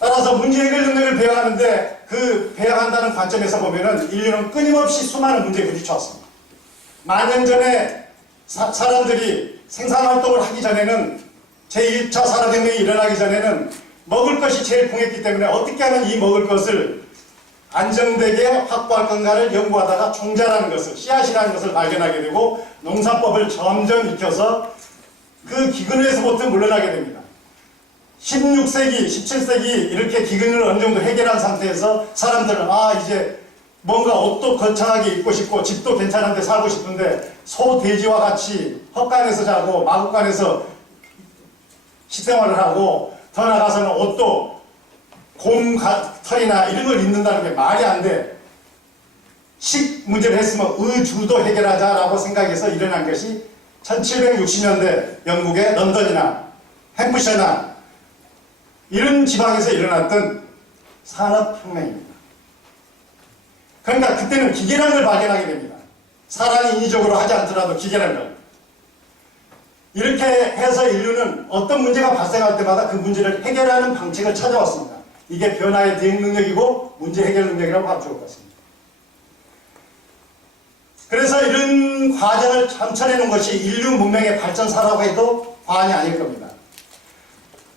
따라서 문제 해결 능력을 배워가는데 그 배워간다는 관점에서 보면은 인류는 끊임없이 수많은 문제에 부딪혀왔습니다. 만년 전에 사람들이 생산활동을 하기 전에는 제1차 산업혁명이 일어나기 전에는 먹을 것이 제일 궁했기 때문에 어떻게 하면 이 먹을 것을 안정되게 확보할 건가를 연구하다가 종자라는 것을, 씨앗이라는 것을 발견하게 되고 농사법을 점점 익혀서 그 기근에서부터 물러나게 됩니다. 16세기, 17세기 이렇게 기근을 어느 정도 해결한 상태에서 사람들은 이제 뭔가 옷도 거창하게 입고 싶고 집도 괜찮은데 살고 싶은데 소, 돼지와 같이 헛간에서 자고 마구간에서 식생활을 하고 더 나가서는 옷도 곰 털이나 이런 걸 입는다는 게 말이 안 돼. 식 문제를 했으면 의주도 해결하자라고 생각해서 일어난 것이 1760년대 영국의 런던이나 햄프셔나 이런 지방에서 일어났던 산업혁명입니다. 그러니까 그때는 기계라는 걸 발견하게 됩니다. 사람이 인위적으로 하지 않더라도 기계라는 걸. 이렇게 해서 인류는 어떤 문제가 발생할 때마다 그 문제를 해결하는 방식을 찾아왔습니다. 이게 변화의 대응 능력이고 문제 해결 능력이라고 하면 좋을 것 같습니다. 그래서 이런 과정을 전천해 놓은 것이 인류 문명의 발전사라고 해도 과언이 아닐 겁니다.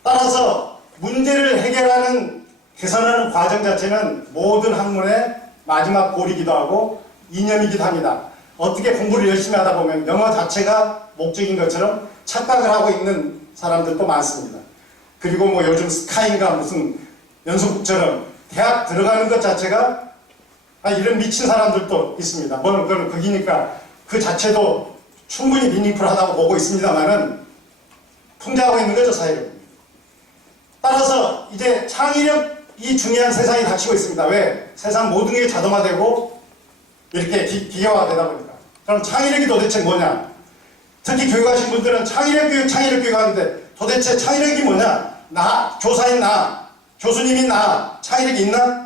따라서 문제를 해결하는 개선하는 과정 자체는 모든 학문의 마지막 골이기도 하고 이념이기도 합니다. 어떻게 공부를 열심히 하다 보면 영어 자체가 목적인 것처럼 착각을 하고 있는 사람들도 많습니다. 그리고 뭐 요즘 스카인가 무슨 연수국처럼 대학 들어가는 것 자체가 이런 미친 사람들도 있습니다. 뭐 그건 극이니까 그 자체도 충분히 미닝풀하다고 보고 있습니다만은 풍자하고 있는 거죠, 사회를. 따라서 이제 창의력이 중요한 세상이 닥치고 있습니다. 왜? 세상 모든 게 자동화되고 이렇게 기계화되다 보니까. 그럼 창의력이 도대체 뭐냐? 특히 교육하신 분들은 창의력 교육 하는데 도대체 창의력이 뭐냐? 조사인 교수님이 창의력이 있나?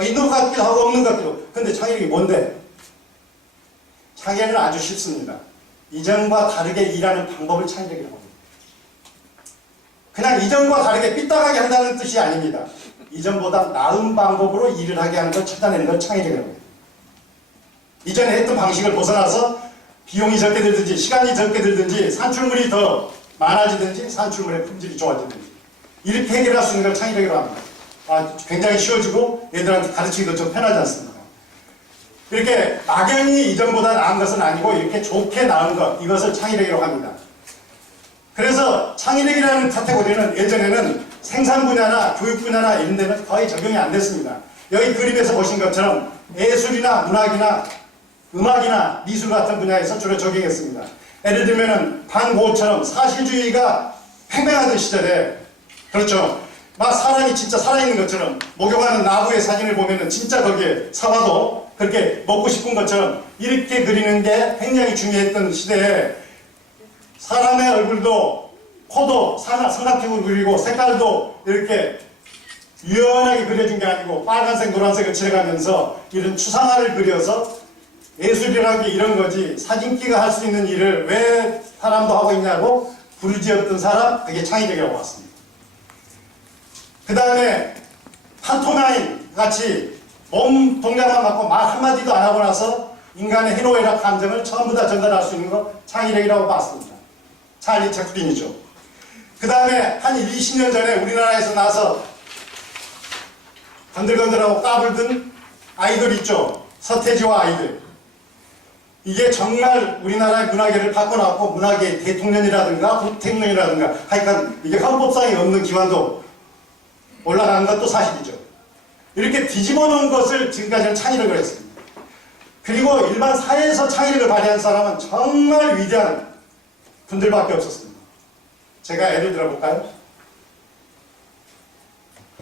있는 것 같기도 하고 없는 것 같기도. 근데 창의력이 뭔데? 창의력은 아주 쉽습니다. 이전과 다르게 일하는 방법을 창의력이라고 합니다. 그냥 이전과 다르게 삐딱하게 한다는 뜻이 아닙니다. 이전보다 나은 방법으로 일을 하게 하는 걸 찾아내는 걸 창의력이라고 합니다. 이전에 했던 방식을 벗어나서 비용이 적게 들든지 시간이 적게 들든지 산출물이 더 많아지든지 산출물의 품질이 좋아지든지 이렇게 해결할 수 있는 걸 창의력이라고 합니다. 굉장히 쉬워지고 애들한테 가르치기도 좀 편하지 않습니까? 이렇게 막연히 이전보다 나은 것은 아니고 이렇게 좋게 나은 것, 이것을 창의력이라고 합니다. 그래서 창의력이라는 카테고리는 예전에는 생산 분야나 교육 분야나 이런 데는 거의 적용이 안 됐습니다. 여기 그림에서 보신 것처럼 예술이나 문학이나 음악이나 미술 같은 분야에서 주로 적용했습니다. 예를 들면은 반 고흐처럼 사실주의가 팽팽하던 시절에, 그렇죠, 막 사람이 진짜 살아있는 것처럼 목욕하는 나부의 사진을 보면은 진짜 거기에 사과도 그렇게 먹고 싶은 것처럼 이렇게 그리는 게 굉장히 중요했던 시대에 사람의 얼굴도 코도 삼각형으로 그리고 색깔도 이렇게 유연하게 그려준 게 아니고 빨간색 노란색을 칠해가면서 이런 추상화를 그려서 예술이라는 게 이런 거지 사진기가 할 수 있는 일을 왜 사람도 하고 있냐고 부르짖었던 사람, 그게 창의력이라고 봤습니다. 그 다음에 판토마임 같이 몸 동작만 갖고 말 한마디도 안 하고 나서 인간의 희노애락 감정을 전부 다 전달할 수 있는 거 창의력이라고 봤습니다. 찰리 채플린이죠. 그 다음에 한 20년 전에 우리나라에서 나서 건들건들하고 까불던 아이돌 있죠. 서태지와 아이들. 이게 정말 우리나라의 문화계를 바꿔놨고 문화계 대통령이라든가 국대통령이라든가 하여간 이게 헌법상에 없는 기관도 올라가는 것도 사실이죠. 이렇게 뒤집어 놓은 것을 지금까지는 창의력을 했습니다. 그리고 일반 사회에서 창의력을 발휘한 사람은 정말 위대한 분들밖에 없었습니다. 제가 예를 들어볼까요?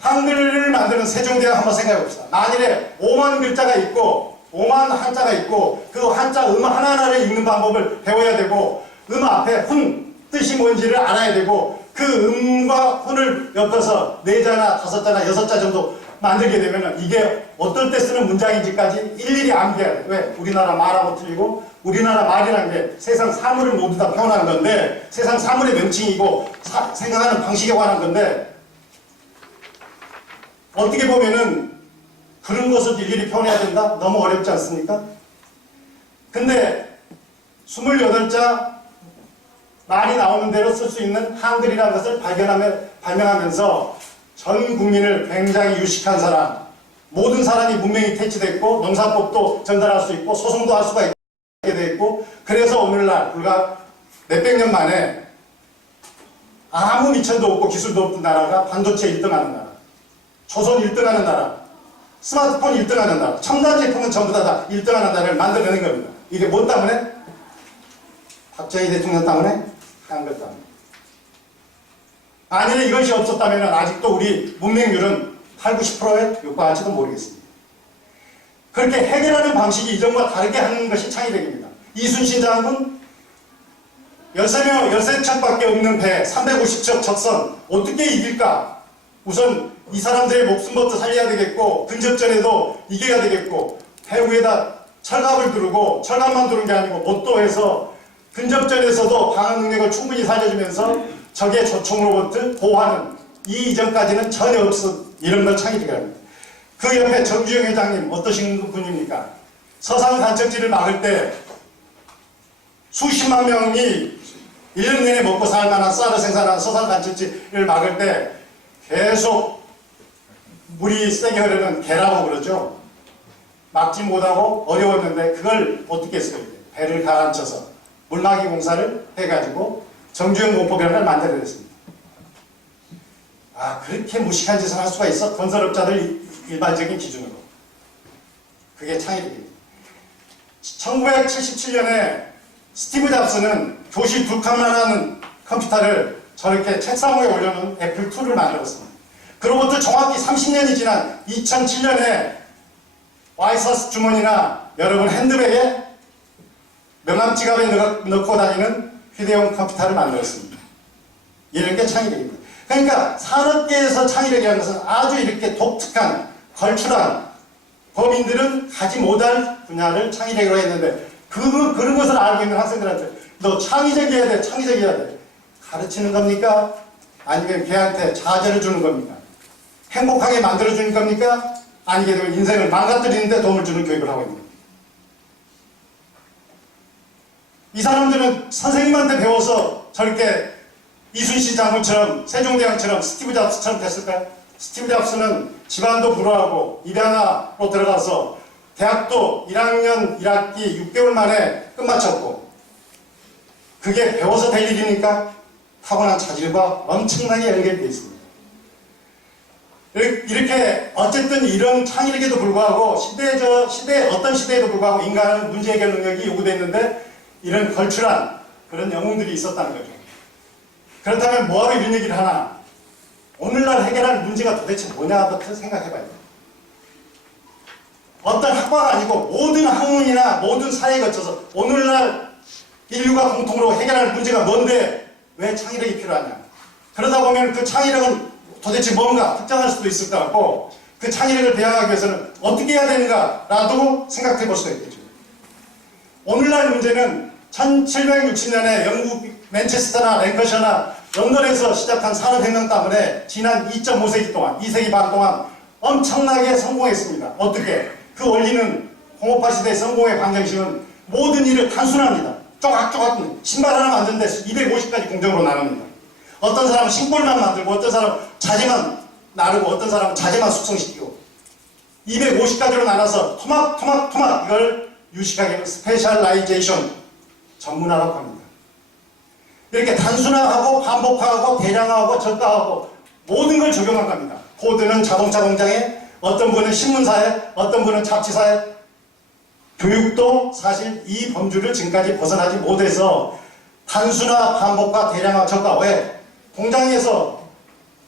한글을 만드는 세종대왕 한번 생각해 봅시다. 만일에 5만 글자가 있고 5만 한자가 있고 그 한자 음 하나하나를 읽는 방법을 배워야 되고 앞에 훈 뜻이 뭔지를 알아야 되고 그 음과 훈을 엮어서 4자나 5자나 6자 정도 만들게 되면 이게 어떨 때 쓰는 문장인지까지 일일이 암기해야 돼요. 왜? 우리나라 말하고 틀리고 우리나라 말이라는 게 세상 사물을 모두 다 표현하는 건데 세상 사물의 명칭이고 생각하는 방식에 관한 건데 어떻게 보면은 그런 것을 일일이 표현해야 된다? 너무 어렵지 않습니까? 근데 28자 말이 나오는 대로 쓸 수 있는 한글이라는 것을 발명하면서 전 국민을 굉장히 유식한 사람, 모든 사람이 문명이 퇴치됐고 농사법도 전달할 수 있고 소송도 할 수가 있게 돼 있고 그래서 오늘날 불과 몇백 년 만에 아무 미천도 없고 기술도 없던 나라가 반도체 1등하는 나라, 조선 1등하는 나라, 스마트폰 1등하는 나라, 첨단 제품은 전부 다 1등하는 나라를 만들어내는 겁니다. 이게 뭐 때문에? 박정희 대통령 때문에? 한글 때문에. 만일에 이것이 없었다면 아직도 우리 문맹률은 8, 90%에 육박할지도 모르겠습니다. 그렇게 해결하는 방식이 이전과 다르게 하는 것이 창의력입니다. 이순신 장군 13명, 13척밖에 없는 배, 350척 적선, 어떻게 이길까? 우선 이 사람들의 목숨부터 살려야 되겠고, 근접전에도 이겨야 되겠고, 배 위에다 철갑을 두르고, 철갑만 두른 게 아니고, 못도 해서, 근접전에서도 방어 능력을 충분히 살려주면서, 적의 조총으로부터 보호하는, 이 이전까지는 전혀 없었, 이런 걸 창의적이라 합니다. 그 옆에 정주영 회장님, 어떠신 분입니까? 서산 간척지를 막을 때, 수십만 명이 1년 내내 먹고 살 만한 쌀을 생산하는 서산 간척지를 막을 때 계속 물이 세게 흐르는 개라고 그러죠. 막지 못하고 어려웠는데 그걸 어떻게 했어요? 배를 가라앉혀서 물막이 공사를 해가지고 정주영 공포병을 만들어냈습니다. 아, 그렇게 무식한 짓을 할 수가 있어? 건설업자들 일반적인 기준으로. 그게 창의력입니다. 1977년에 스티브 잡스는 교실 두 칸만 하는 컴퓨터를 저렇게 책상 위에 올려놓은 애플2를 만들었습니다. 그로부터 정확히 30년이 지난 2007년에 와이셔츠 주머니나 여러분 핸드백에 명함 지갑에 넣고 다니는 휴대용 컴퓨터를 만들었습니다. 이런 게 창의력입니다. 그러니까 산업계에서 창의력이라는 것은 아주 이렇게 독특한, 걸출한 범인들은 가지 못할 분야를 창의력으로 했는데 그런 것을 알고 있는 학생들한테 너 창의적이어야 돼, 창의적이어야 돼. 가르치는 겁니까? 아니면 걔한테 좌절을 주는 겁니까? 행복하게 만들어주는 겁니까? 아니게 되면 인생을 망가뜨리는데 도움을 주는 교육을 하고 있는 겁니다. 이 사람들은 선생님한테 배워서 저렇게 이순신 장군처럼 세종대왕처럼 스티브 잡스처럼 됐을까요? 스티브 잡스는 집안도 불화하고 입양아로 들어가서 대학도 1학년 1학기 6개월 만에 끝마쳤고 그게 배워서 될 일입니까? 타고난 자질과 엄청나게 연결되어 있습니다. 이렇게 어쨌든 이런 창의력에도 불구하고 어떤 시대에도 불구하고 인간은 문제 해결 능력이 요구됐는데 이런 걸출한 그런 영웅들이 있었다는 거죠. 그렇다면 뭐하러 이런 얘기를 하나? 오늘날 해결할 문제가 도대체 뭐냐부터 생각해봐야 돼요. 어떤 학과가 아니고 모든 학문이나 모든 사회에 거쳐서 오늘날 인류가 공통으로 해결할 문제가 뭔데 왜 창의력이 필요하냐. 그러다 보면 그 창의력은 도대체 뭔가 특정할 수도 있을 것 같고 그 창의력을 배양하기 위해서는 어떻게 해야 되는가라도 생각해 볼 수가 있겠죠. 오늘날 문제는 1760년에 영국 맨체스터나 랭커셔나 런던에서 시작한 산업혁명 때문에 지난 2.5세기 동안, 2세기 반 동안 엄청나게 성공했습니다. 어떻게? 그 원리는 공업화 시대의 성공의 방정식은 모든 일을 단순합니다. 쪼각쪼각 신발 하나 만드는데 250가지 공정으로 나눕니다. 어떤 사람은 신골만 만들고 어떤 사람은 자재만 나르고 어떤 사람은 자재만 숙성시키고 250가지로 나눠서 토막 이걸 유식하게 스페셜라이제이션 전문화라고 합니다. 이렇게 단순화하고 반복화하고 대량화하고 저가하고 모든 걸 적용한 겁니다. 코드는 자동차 공장에 어떤 분은 신문사에 어떤 분은 잡지사에 교육도 사실 이 범주를 지금까지 벗어나지 못해서 단순화, 반복화, 대량화, 저가 왜? 공장에서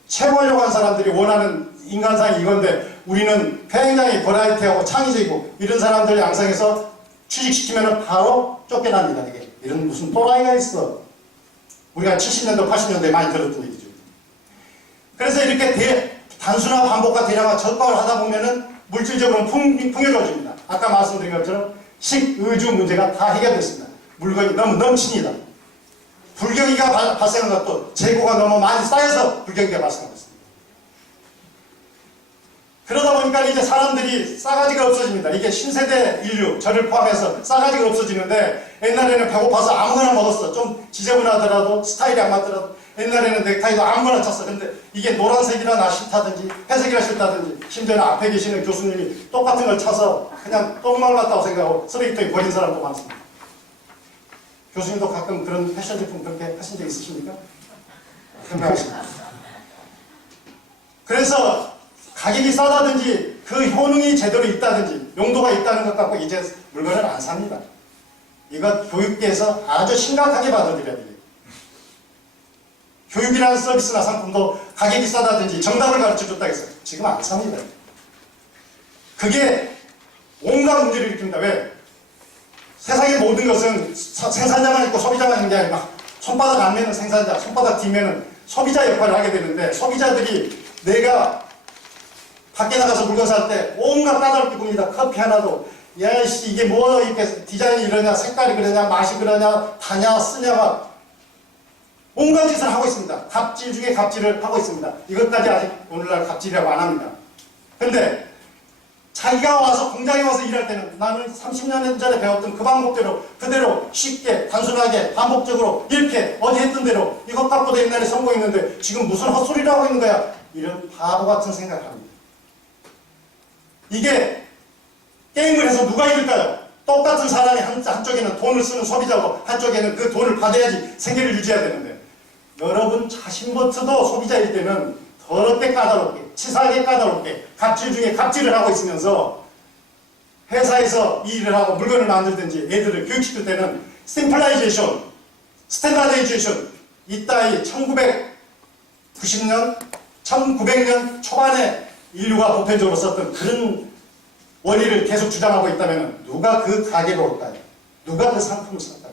채무하려고 한 사람들이 원하는 인간상이 이건데 우리는 굉장히 버라이티하고 창의적이고 이런 사람들 양성해서 취직시키면 바로 쫓겨납니다. 이게. 이런 무슨 또라이가 있어. 우리가 70년대, 80년대에 많이 들었던 얘기죠. 그래서 이렇게 단순화, 반복화, 대량화, 저가를 하다 보면은 물질적으로는 풍요로워집니다. 아까 말씀드린 것처럼 식의주 문제가 다 해결됐습니다. 물건이 너무 넘칩니다. 불경기가 발생한 것도 재고가 너무 많이 쌓여서 불경기가 발생한 것입니다. 그러다 보니까 이제 사람들이 싸가지가 없어집니다. 이게 신세대 인류, 저를 포함해서 싸가지가 없어지는데 옛날에는 배고파서 아무거나 먹었어. 좀 지저분하더라도 스타일이 안 맞더라도 옛날에는 넥타이도 아무거나 찼어. 근데 이게 노란색이라 나 싫다든지 회색이라 싫다든지 심지어는 앞에 계시는 교수님이 똑같은 걸 차서 그냥 똥말 같다고 생각하고 쓰레기통에 버린 사람도 많습니다. 교수님도 가끔 그런 패션 제품 그렇게 하신 적 있으십니까? 생각하십니까? 그래서 가격이 싸다든지 그 효능이 제대로 있다든지 용도가 있다는 것 갖고 이제 물건을 안 삽니다. 이거 교육계에서 아주 심각하게 받아들여야 돼요. 교육이라는 서비스나 상품도 가격이 싸다든지 정답을 가르쳐줬다 했어요. 지금 안 삽니다. 그게 온갖 문제를 일으킵니다. 왜? 세상의 모든 것은 생산자만 있고 소비자만 있는 게 아니라 손바닥 앞면은 생산자, 손바닥 뒷면은 소비자 역할을 하게 되는데, 소비자들이 내가 밖에 나가서 물건 살 때 온갖 까다롭게 봅니다. 커피 하나도 야씨 이게 뭐 이렇게 디자인이 이러냐, 색깔이 그러냐, 맛이 그러냐, 다냐, 쓰냐가 온갖 짓을 하고 있습니다. 갑질 중에 갑질을 하고 있습니다. 이것까지 아직 오늘날 갑질이라고 안 합니다. 근데 자기가 와서 공장에 와서 일할 때는 나는 30년 전에 배웠던 그 방법대로 그대로 쉽게 단순하게 반복적으로 이렇게 어디 했던 대로 이것 갖고도 옛날에 성공했는데 지금 무슨 헛소리를 하고 있는 거야. 이런 바보 같은 생각을 합니다. 이게 게임을 해서 누가 이길까요? 똑같은 사람이 한쪽에는 돈을 쓰는 소비자고 한쪽에는 그 돈을 받아야지 생계를 유지해야 되는데, 여러분 자신부터도 소비자일 때는 더럽게 까다롭게, 치사하게 까다롭게 갑질 중에 갑질을 하고 있으면서 회사에서 이 일을 하고 물건을 만들든지 애들을 교육시킬 때는 심플라이제이션, 스탠다드이제이션 이따위 1990년, 1900년 초반에 인류가 보편적으로 썼던 그런 원리를 계속 주장하고 있다면 누가 그 가게로 올까요? 누가 그 상품을 살까요?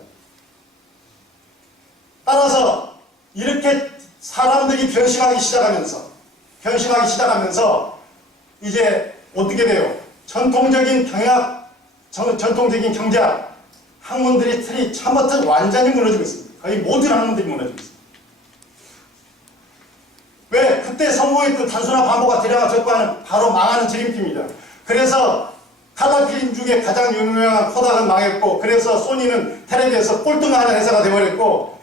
따라서 이렇게 사람들이 변심하기 시작하면서 이제 어떻게 돼요? 전통적인 전통적인 경제학 학문들이 틀이 처음부터 완전히 무너지고 있습니다. 거의 모든 학문들이 무너지고 있습니다. 왜? 그때 성공했던 단순한 반복과 대량화 적과는 바로 망하는 지름길입니다. 그래서 칼라 필름 중에 가장 유명한 코닥은 망했고, 그래서 소니는 텔레비에서 꼴등하는 회사가 되어버렸고,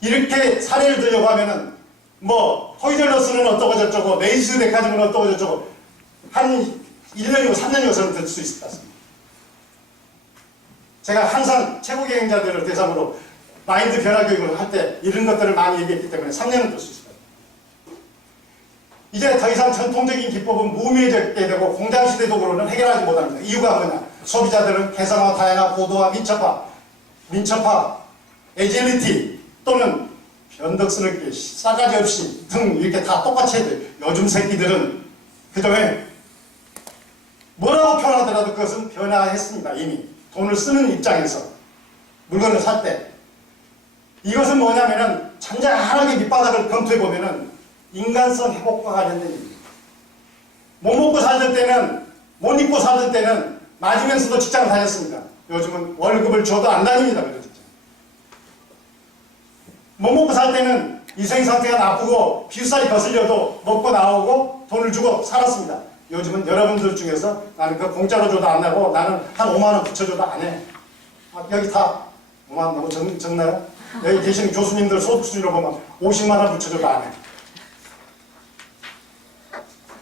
이렇게 사례를 들려고 하면은 뭐 토이절러스는 어떠고 저쩌고 메이즈 백화점은 어떠고 저쩌고 한 1년이고 3년이고 저는 들 수 있을 것 같습니다. 제가 항상 최고 경영자들을 대상으로 마인드 변화 교육을 할 때 이런 것들을 많이 얘기했기 때문에 3년은 들 수 있을 거예요. 이제 더 이상 전통적인 기법은 무의미해지게 되고 공장시대 도구로는 해결하지 못합니다. 이유가 뭐냐? 소비자들은 개성화, 다양화, 고도화, 민첩화, 에질리티 또는 변덕스럽게 싸가지 없이 등 이렇게 다 똑같이 해야 돼요. 요즘 새끼들은 그동안 뭐라고 표현하더라도 그것은 변화했습니다. 이미 돈을 쓰는 입장에서 물건을 살 때 이것은 뭐냐면은 잔잔하게 밑바닥을 검토해보면은 인간성 회복과 관련된 일입니다. 못 먹고 살던 때는, 못 입고 살던 때는 맞으면서도 직장을 다녔습니다. 요즘은 월급을 줘도 안 다닙니다. 그런 직장. 못 먹고 살 때는 위생상태가 나쁘고 비수살이 거슬려도 먹고 나오고 돈을 주고 살았습니다. 요즘은 여러분들 중에서 나는 그 공짜로 줘도 안 나고 나는 한 5만원 붙여줘도 안 해. 여기 다 5만원 너무 적나요? 여기 계시는 교수님들 소득 수준으로 보면 50만원 붙여줘도 안 해.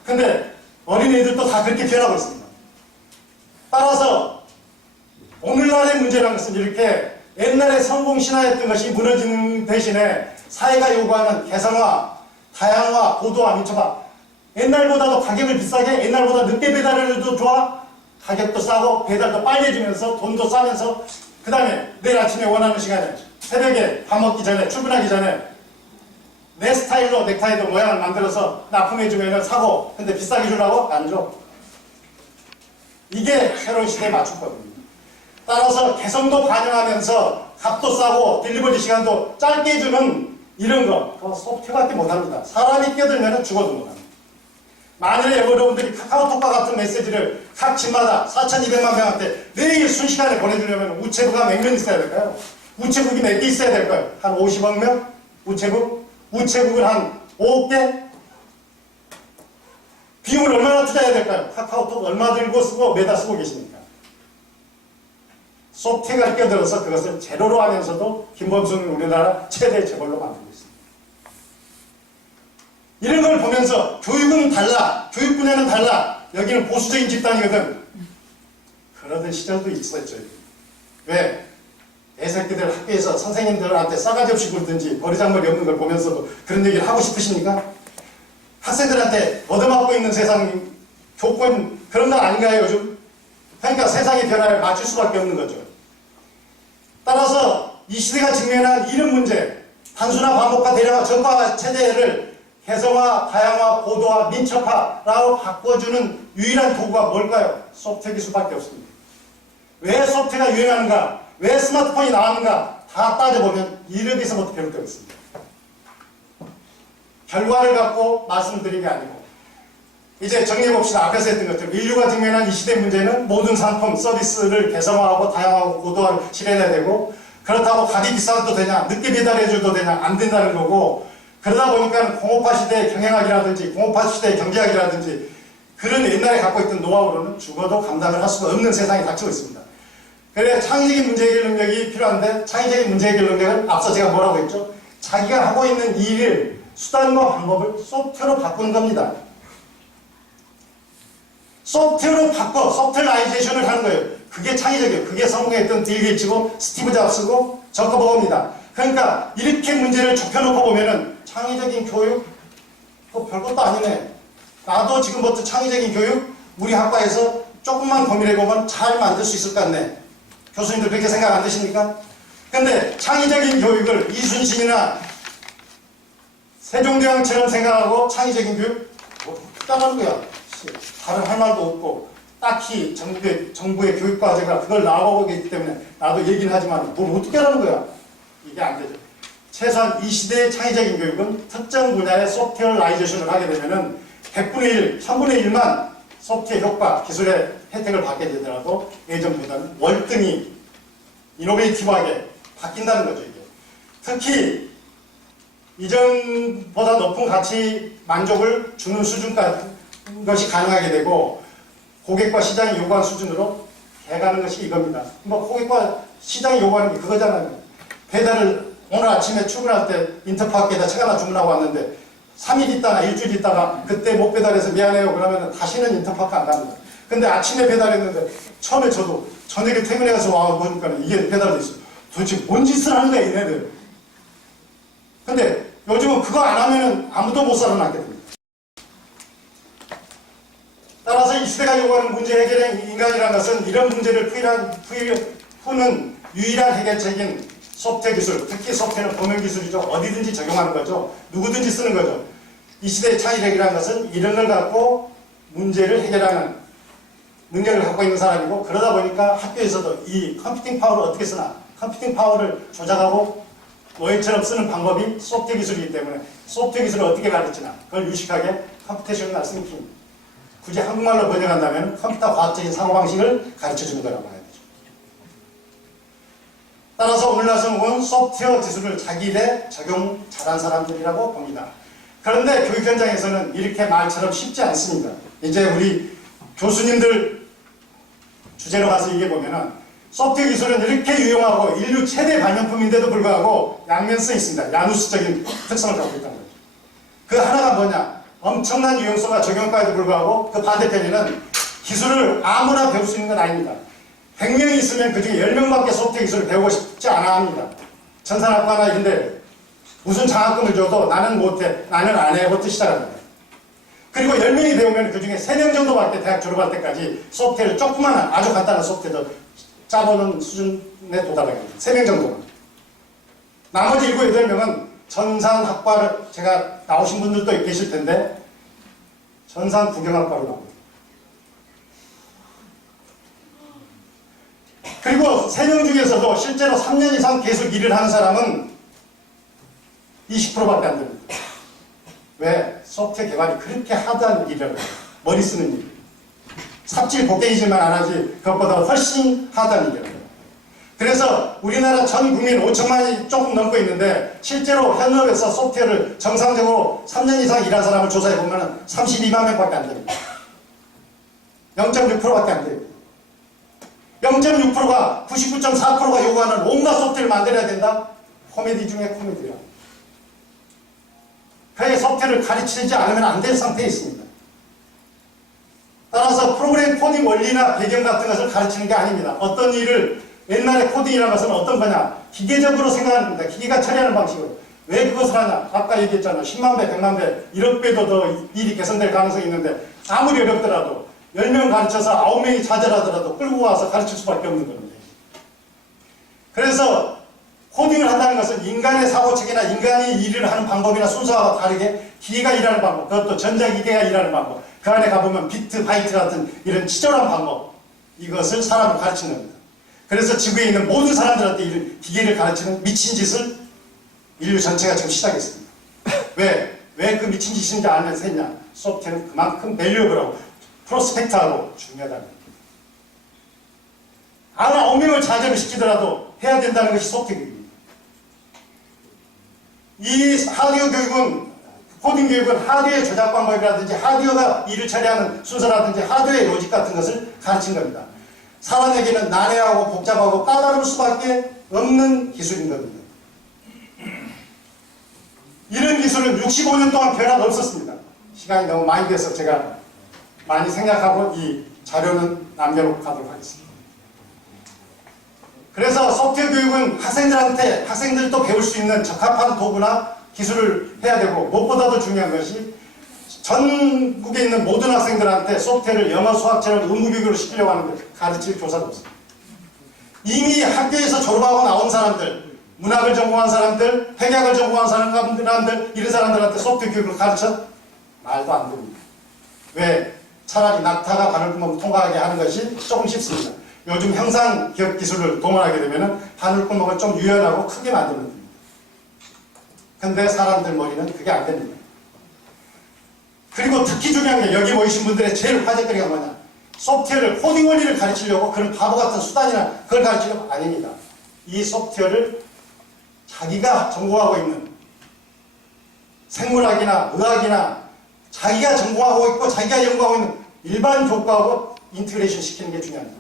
근데 어린이들도 다 그렇게 변하고 있습니다. 따라서 오늘날의 문제라는 것은 이렇게 옛날에 성공신화였던 것이 무너지는 대신에 사회가 요구하는 개성화, 다양화, 고도화, 민첩화, 옛날보다도 가격을 비싸게, 옛날보다 늦게 배달을 해도 좋아, 가격도 싸고 배달도 빨리 해주면서 돈도 싸면서 그 다음에 내일 아침에 원하는 시간에 새벽에 밥 먹기 전에 출근하기 전에 내 스타일로 넥타이도 모양을 만들어서 납품해주면 사고, 근데 비싸게 주라고? 안 줘. 이게 새로운 시대에 맞췄거든요. 따라서 개성도 반영하면서 값도 싸고 딜리버리 시간도 짧게 주는 이런 거 소프트웨어밖에 못합니다. 사람이 끼어들면 죽어도 못합니다. 만일에 여러분들이 카카오톡과 같은 메시지를 각 집마다 4,200만 명한테 내일 순식간에 보내주려면 우체부가 몇 명 있어야 될까요? 우체국이 몇 개 있어야 될까요? 한 50억 명? 우체국을 한 5억 개? 비용을 얼마나 투자해야 될까요? 카카오톡 얼마 들고 쓰고 매달 쓰고 계십니까? 소프트웨어가 끼어들어서 그것을 제로로 하면서도 김범수는 우리나라 최대 재벌로 만들고 있습니다. 이런 걸 보면서 교육은 달라, 교육 분야는 달라, 여기는 보수적인 집단이거든. 그러던 시절도 있었죠. 왜? 애 새끼들 학교에서 선생님들한테 싸가지 없이 굴든지 버리장머리 없는 걸 보면서도 그런 얘기를 하고 싶으십니까? 학생들한테 얻어맞고 있는 세상 교권 그런 건 아닌가요 요즘? 그러니까 세상의 변화를 맞출 수밖에 없는 거죠. 따라서 이 시대가 직면한 이런 문제, 단순한 반복과 대량화, 적과 체제를 개성화, 다양화, 고도화, 민첩화라고 바꿔주는 유일한 도구가 뭘까요? 소프트웨어 기술밖에 없습니다. 왜 소프트웨어가 유행하는가? 왜 스마트폰이 나왔는가? 다 따져보면 이력에서부터 비롯되고 있습니다. 결과를 갖고 말씀드린 게 아니고 이제 정리해봅시다. 앞에서 했던 것처럼 인류가 직면한 이 시대 문제는 모든 상품, 서비스를 개성화하고 다양하고 고도화를 실현해야 되고 그렇다고 가격이 싸도 되냐, 늦게 배달해줘도 되냐, 안 된다는 거고 그러다 보니까 공업화 시대의 경영학이라든지 공업화 시대의 경제학이라든지 그런 옛날에 갖고 있던 노하우로는 죽어도 감당을 할 수가 없는 세상이 닥치고 있습니다. 그래 창의적인 문제 해결 능력이 필요한데 창의적인 문제 해결 능력은 앞서 제가 뭐라고 했죠? 자기가 하고 있는 일을 수단과 방법을 소프트웨어로 바꾸는 겁니다. 소프트웨어로 바꿔 소프트라이제이션을 하는 거예요. 그게 창의적이에요. 그게 성공했던 빌 게이츠고 스티브 잡스고 저커버거입니다. 그러니까 이렇게 문제를 좁혀놓고 보면은 창의적인 교육 별것도 아니네. 나도 지금부터 창의적인 교육 우리 학과에서 조금만 고민해보면 잘 만들 수 있을 것 같네. 교수님들 그렇게 생각 안 드십니까? 근데 창의적인 교육을 이순신이나 세종대왕처럼 생각하고 창의적인 교육 뭐 따라하는 거야. 다른 할 말도 없고 딱히 정부의 교육과제가 그걸 나오고 있기 때문에 나도 얘기는 하지만 뭘 어떻게 하라는 거야. 이게 안 되죠. 최소한 이 시대의 창의적인 교육은 특정 분야의 소프트웨어라이제이션을 하게 되면은 100분의 1, 1000분의 1만 소프트웨어 효과, 기술의 혜택을 받게 되더라도 예전보다는 월등히 이노베이티브하게 바뀐다는 거죠. 이게. 특히 이전보다 높은 가치 만족을 주는 수준까지 것이 가능하게 되고 고객과 시장이 요구하는 수준으로 해가는 것이 이겁니다. 뭐 고객과 시장이 요구하는 게 그거잖아요. 배달을 오늘 아침에 출근할 때 인터파크에다 책 하나 주문하고 왔는데 3일 있다가 일주일 있다가 그때 못 배달해서 미안해요 그러면 다시는 인터파크 안 갑니다. 근데 아침에 배달했는데 처음에 저도 저녁에 퇴근해서 와 보니까 이게 배달돼 있어요. 도대체 뭔 짓을 하는 거야 얘네들. 근데 요즘은 그거 안 하면은 아무도 못 살아남게 됩니다. 따라서 이 시대가 요구하는 문제 해결의 인간이라는 것은 이런 문제를 푸는 유일한 해결책인 소프트웨어 기술, 특히 소프트웨어는 범용 기술이죠. 어디든지 적용하는 거죠. 누구든지 쓰는 거죠. 이 시대의 창의력이라는 것은 이런 걸 갖고 문제를 해결하는 능력을 갖고 있는 사람이고 그러다 보니까 학교에서도 이 컴퓨팅 파워를 어떻게 쓰나 컴퓨팅 파워를 조작하고 노예처럼 쓰는 방법이 소프트웨어 기술이기 때문에 소프트웨어 기술을 어떻게 가르치나 그걸 유식하게 컴퓨테이셔널 싱킹 굳이 한국말로 번역한다면 컴퓨터 과학적인 사고방식을 가르쳐주는 거라고 해야 되죠. 따라서 오늘날 성공은 소프트웨어 기술을 자기 일에 적용 잘한 사람들이라고 봅니다. 그런데 교육 현장에서는 이렇게 말처럼 쉽지 않습니다. 이제 우리 교수님들 주제로 가서 얘기해보면은 소프트웨어 기술은 이렇게 유용하고 인류 최대 발명품인데도 불구하고 양면성이 있습니다. 야누스적인 특성을 갖고 있다는 거죠. 그 하나가 뭐냐? 엄청난 유용성과 적용까지도 불구하고 그 반대편에는 기술을 아무나 배울 수 있는 건 아닙니다. 100명이 있으면 그 중에 10명밖에 소프트웨어 기술을 배우고 싶지 않아 합니다. 전산학과나 이런데 무슨 장학금을 줘도 나는 못해, 나는 안 해부터 시작합니다. 그리고 10명이 배우면 그 중에 3명 정도밖에 대학 졸업할 때까지 소프트웨어를 조그마한 아주 간단한 소프트웨어도 짜보는 수준에 도달하게 됩니다. 3명 정도는. 나머지 7, 8명은 전산학과를 제가 나오신 분들도 계실 텐데 전산 구경학과로 나옵니다. 그리고 3명 중에서도 실제로 3년 이상 계속 일을 하는 사람은 20%밖에 안 됩니다. 왜? 소프트웨어 개발이 그렇게 하드한 일이라고 해요. 머리 쓰는 일. 삽질 곡괭이질만 안 하지 그것보다 훨씬 하드한 일이라고 해요. 그래서 우리나라 전 국민 5천만이 조금 넘고 있는데 실제로 현업에서 소프트웨어를 정상적으로 3년 이상 일한 사람을 조사해보면 32만 명밖에 안 됩니다. 0.6%밖에 안 돼요. 0.6%가 99.4%가 요구하는 온갖 소프트웨어를 만들어야 된다? 코미디 중에 코미디라. 그게 소프트웨어를 가르치지 않으면 안 될 상태에 있습니다. 따라서 프로그램 코딩 원리나 배경 같은 것을 가르치는 게 아닙니다. 어떤 일을 옛날에 코딩이라는 것은 어떤 거냐? 기계적으로 생각하는 겁니다. 기계가 처리하는 방식으로. 왜 그것을 하냐? 아까 얘기했잖아. 10만 배, 100만 배, 1억 배도 더 일이 개선될 가능성이 있는데 아무리 어렵더라도 10명 가르쳐서 9명이 좌절하더라도 끌고 와서 가르칠 수밖에 없는 겁니다. 그래서 코딩을 한다는 것은 인간의 사고체계나 인간이 일을 하는 방법이나 순서와 다르게 기계가 일하는 방법, 그것도 전자기계가 일하는 방법, 그 안에 가보면 비트, 바이트 같은 이런 치졸한 방법, 이것을 사람을 가르치는 겁니다. 그래서 지구에 있는 모든 사람들한테 이 기계를 가르치는 미친 짓을 인류 전체가 지금 시작했습니다. 왜 그 미친 짓인지 알면서 했냐? 소프트웨어는 그만큼 밸류업을하고 프로스펙트하고 중요하다는 거예요. 아무리 엄명을 자제를 시키더라도 해야 된다는 것이 소프트웨어 교육입니다. 이 하드웨어 교육은, 코딩 교육은 하드웨어 조작 방법이라든지 하드웨어가 일을 처리하는 순서라든지 하드웨어 로직 같은 것을 가르친 겁니다. 사람에게는 난해하고 복잡하고 까다로울 수밖에 없는 기술인 겁니다. 이런 기술은 65년 동안 변화가 없었습니다. 시간이 너무 많이 돼서 제가 많이 생각하고 이 자료는 남겨놓고 가도록 하겠습니다. 그래서 소프트웨어 교육은 학생들도 배울 수 있는 적합한 도구나 기술을 해야 되고, 무엇보다도 중요한 것이 전국에 있는 모든 학생들한테 소프트웨어를 영어, 수학처럼 의무교육으로 시키려고 하는데 가르칠 교사도 없습니다. 이미 학교에서 졸업하고 나온 사람들, 문학을 전공한 사람들, 회계학을 전공한 사람들, 이런 사람들한테 소프트웨어 교육을 가르쳐? 말도 안 됩니다. 왜? 차라리 낙타가 바늘구멍 통과하게 하는 것이 조금 쉽습니다. 요즘 형상 기업 기술을 동원하게 되면 바늘구멍을 좀 유연하고 크게 만들면 됩니다. 근데 사람들 머리는 그게 안 됩니다. 그리고 특히 중요한 게, 여기 모이신 분들의 제일 화제거리가 뭐냐? 소프트웨어를, 코딩 원리를 가르치려고 그런 바보 같은 수단이나 그걸 가르치려고 아닙니다. 이 소프트웨어를 자기가 전공하고 있는 생물학이나 의학이나 자기가 전공하고 있고 자기가 연구하고 있는 일반 교과하고 인티그레이션 시키는 게 중요합니다.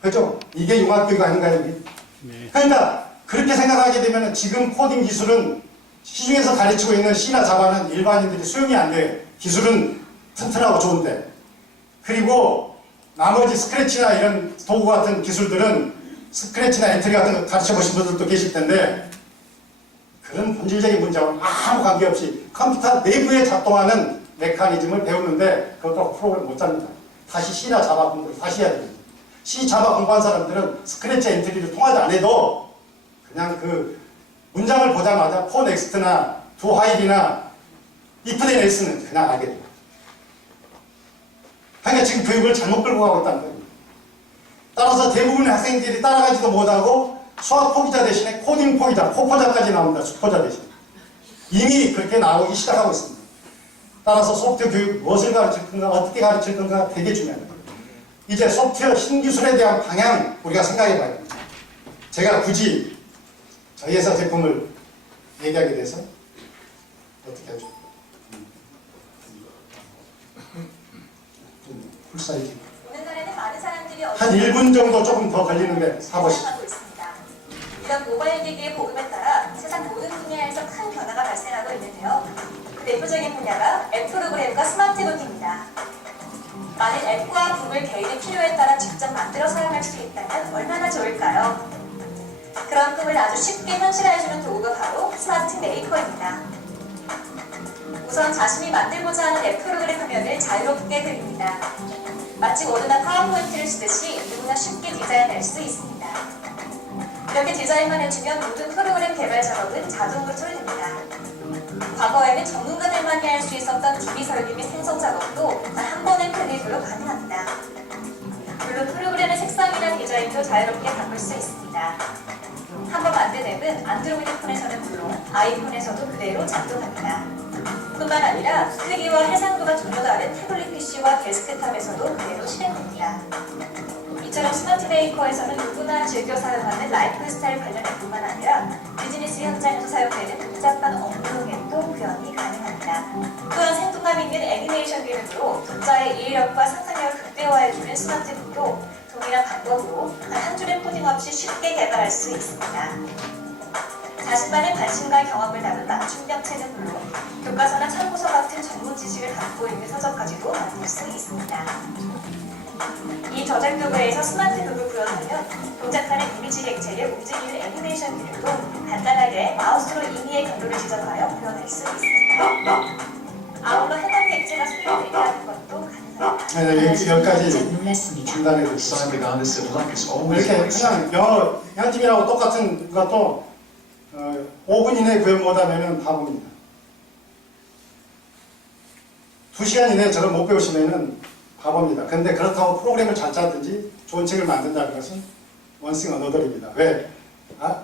그렇죠? 이게 융합교육 아닌가요? 이게? 네. 그러니까 그렇게 생각하게 되면 지금 코딩 기술은 시중에서 가르치고 있는 C나 자바는 일반인들이 수용이 안 돼요. 기술은 튼튼하고 좋은데. 그리고 나머지 스크래치나 이런 도구 같은 기술들은 스크래치나 엔트리 같은 거 가르쳐 보신 분들도 계실 텐데, 그런 본질적인 문제와는 아무 관계없이 컴퓨터 내부에 작동하는 메커니즘을 배우는데 그것도 프로그램 못 잡니다. 다시 C나 자바 공부를 다시 해야 됩니다. C, 자바 공부한 사람들은 스크래치 엔트리를 통하지 않아도 그냥 그 문장을 보자마자 for next나 do while이나 if then else는 그냥 알게 됩니다. 그러니까 지금 교육을 잘못 끌고 가고 있다는 거예요. 따라서 대부분의 학생들이 따라가지도 못하고 수학 포기자 대신에 코딩 포기자, 코포자까지 나옵니다. 수포자 대신. 이미 그렇게 나오기 시작하고 있습니다. 따라서 소프트웨어 교육 무엇을 가르칠 건가, 어떻게 가르칠 건가 되게 중요합니다. 이제 소프트웨어 신기술에 대한 방향 우리가 생각해 봐야 됩니다. 제가 굳이 저희 회사 제품을 얘기하게 돼서 어떻게 하죠? 풀사이즈. 오늘날에는 많은 사람들이 한 1분 정도 조금 더 걸리는데 사보시죠. 하고 있습니다. 이런 모바일 기기의 보급에 따라 세상 모든 분야에서 큰 변화가 발생하고 있는데요. 그 대표적인 분야가 앱 프로그램과 스마트 도구입니다. 만일 앱과 북을 개인의 필요에 따라 직접 만들어 사용할 수 있다면 얼마나 좋을까요? 그런 꿈을 아주 쉽게 현실화해주는 도구가 바로 스마트 메이커입니다. 우선 자신이 만들고자 하는 앱 프로그램 화면을 자유롭게 그립니다. 마치 워드나 파워포인트를 쓰듯이 누구나 쉽게 디자인할 수 있습니다. 이렇게 디자인만 해주면 모든 프로그램 개발 작업은 자동으로 처리됩니다. 과거에는 전문가들만이 할 수 있었던 기기 설계 및 생성 작업도 단 한 번의 클릭으로 가능합니다. 물론 프로그램의 색상이나 디자인도 자유롭게 바꿀 수 있습니다. 한번 만든 앱은 안드로이드 폰에서는 물론 아이폰에서도 그대로 작동합니다. 뿐만 아니라 크기와 해상도가 전혀 다른 태블릿 PC와 데스크탑에서도 그대로 실행됩니다. 이처럼 스마트 메이커에서는 누구나 즐겨 사용하는 라이프 스타일 관련 앱뿐만 아니라 비즈니스 현장에서 사용되는 복잡한 업무용에도 구현이 가능합니다. 또한 생동감 있는 애니메이션 기능으로 독자의 이해력과 상상력을 극대화해주는 스마트 북도 동일한 방법으로 한 줄의 코딩 없이 쉽게 개발할 수 있습니다. 자신만의 관심과 경험을 담은 맞춤형 책은 물론 교과서나 참고서 같은 전문 지식을 담고 있는 서적까지도 만들 수 있습니다. 이 저작 도구에서 스마트 도구를 구현하면 동작하는 이미지 객체를 움직이는 애니메이션 기능도 간단하게 마우스로 임의의 경로를 지정하여 구현할 수 있습니다. 아울러 해당 객체가 소리를 내게 하는 것도 가능합니다. 네, 여기까지 놀랐습니다. 중단해 드리겠습니다. 이렇게 그냥 영어 현직이라고 똑같은 것도 5분 이내에 구현 못하면 바보입니다. 2시간 이내에 저걸 못 배우시면은 바보입니다. 그런데 그렇다고 프로그램을 잘 짜든지 좋은 책을 만든다는 것은 원싱 어너더입니다. 왜?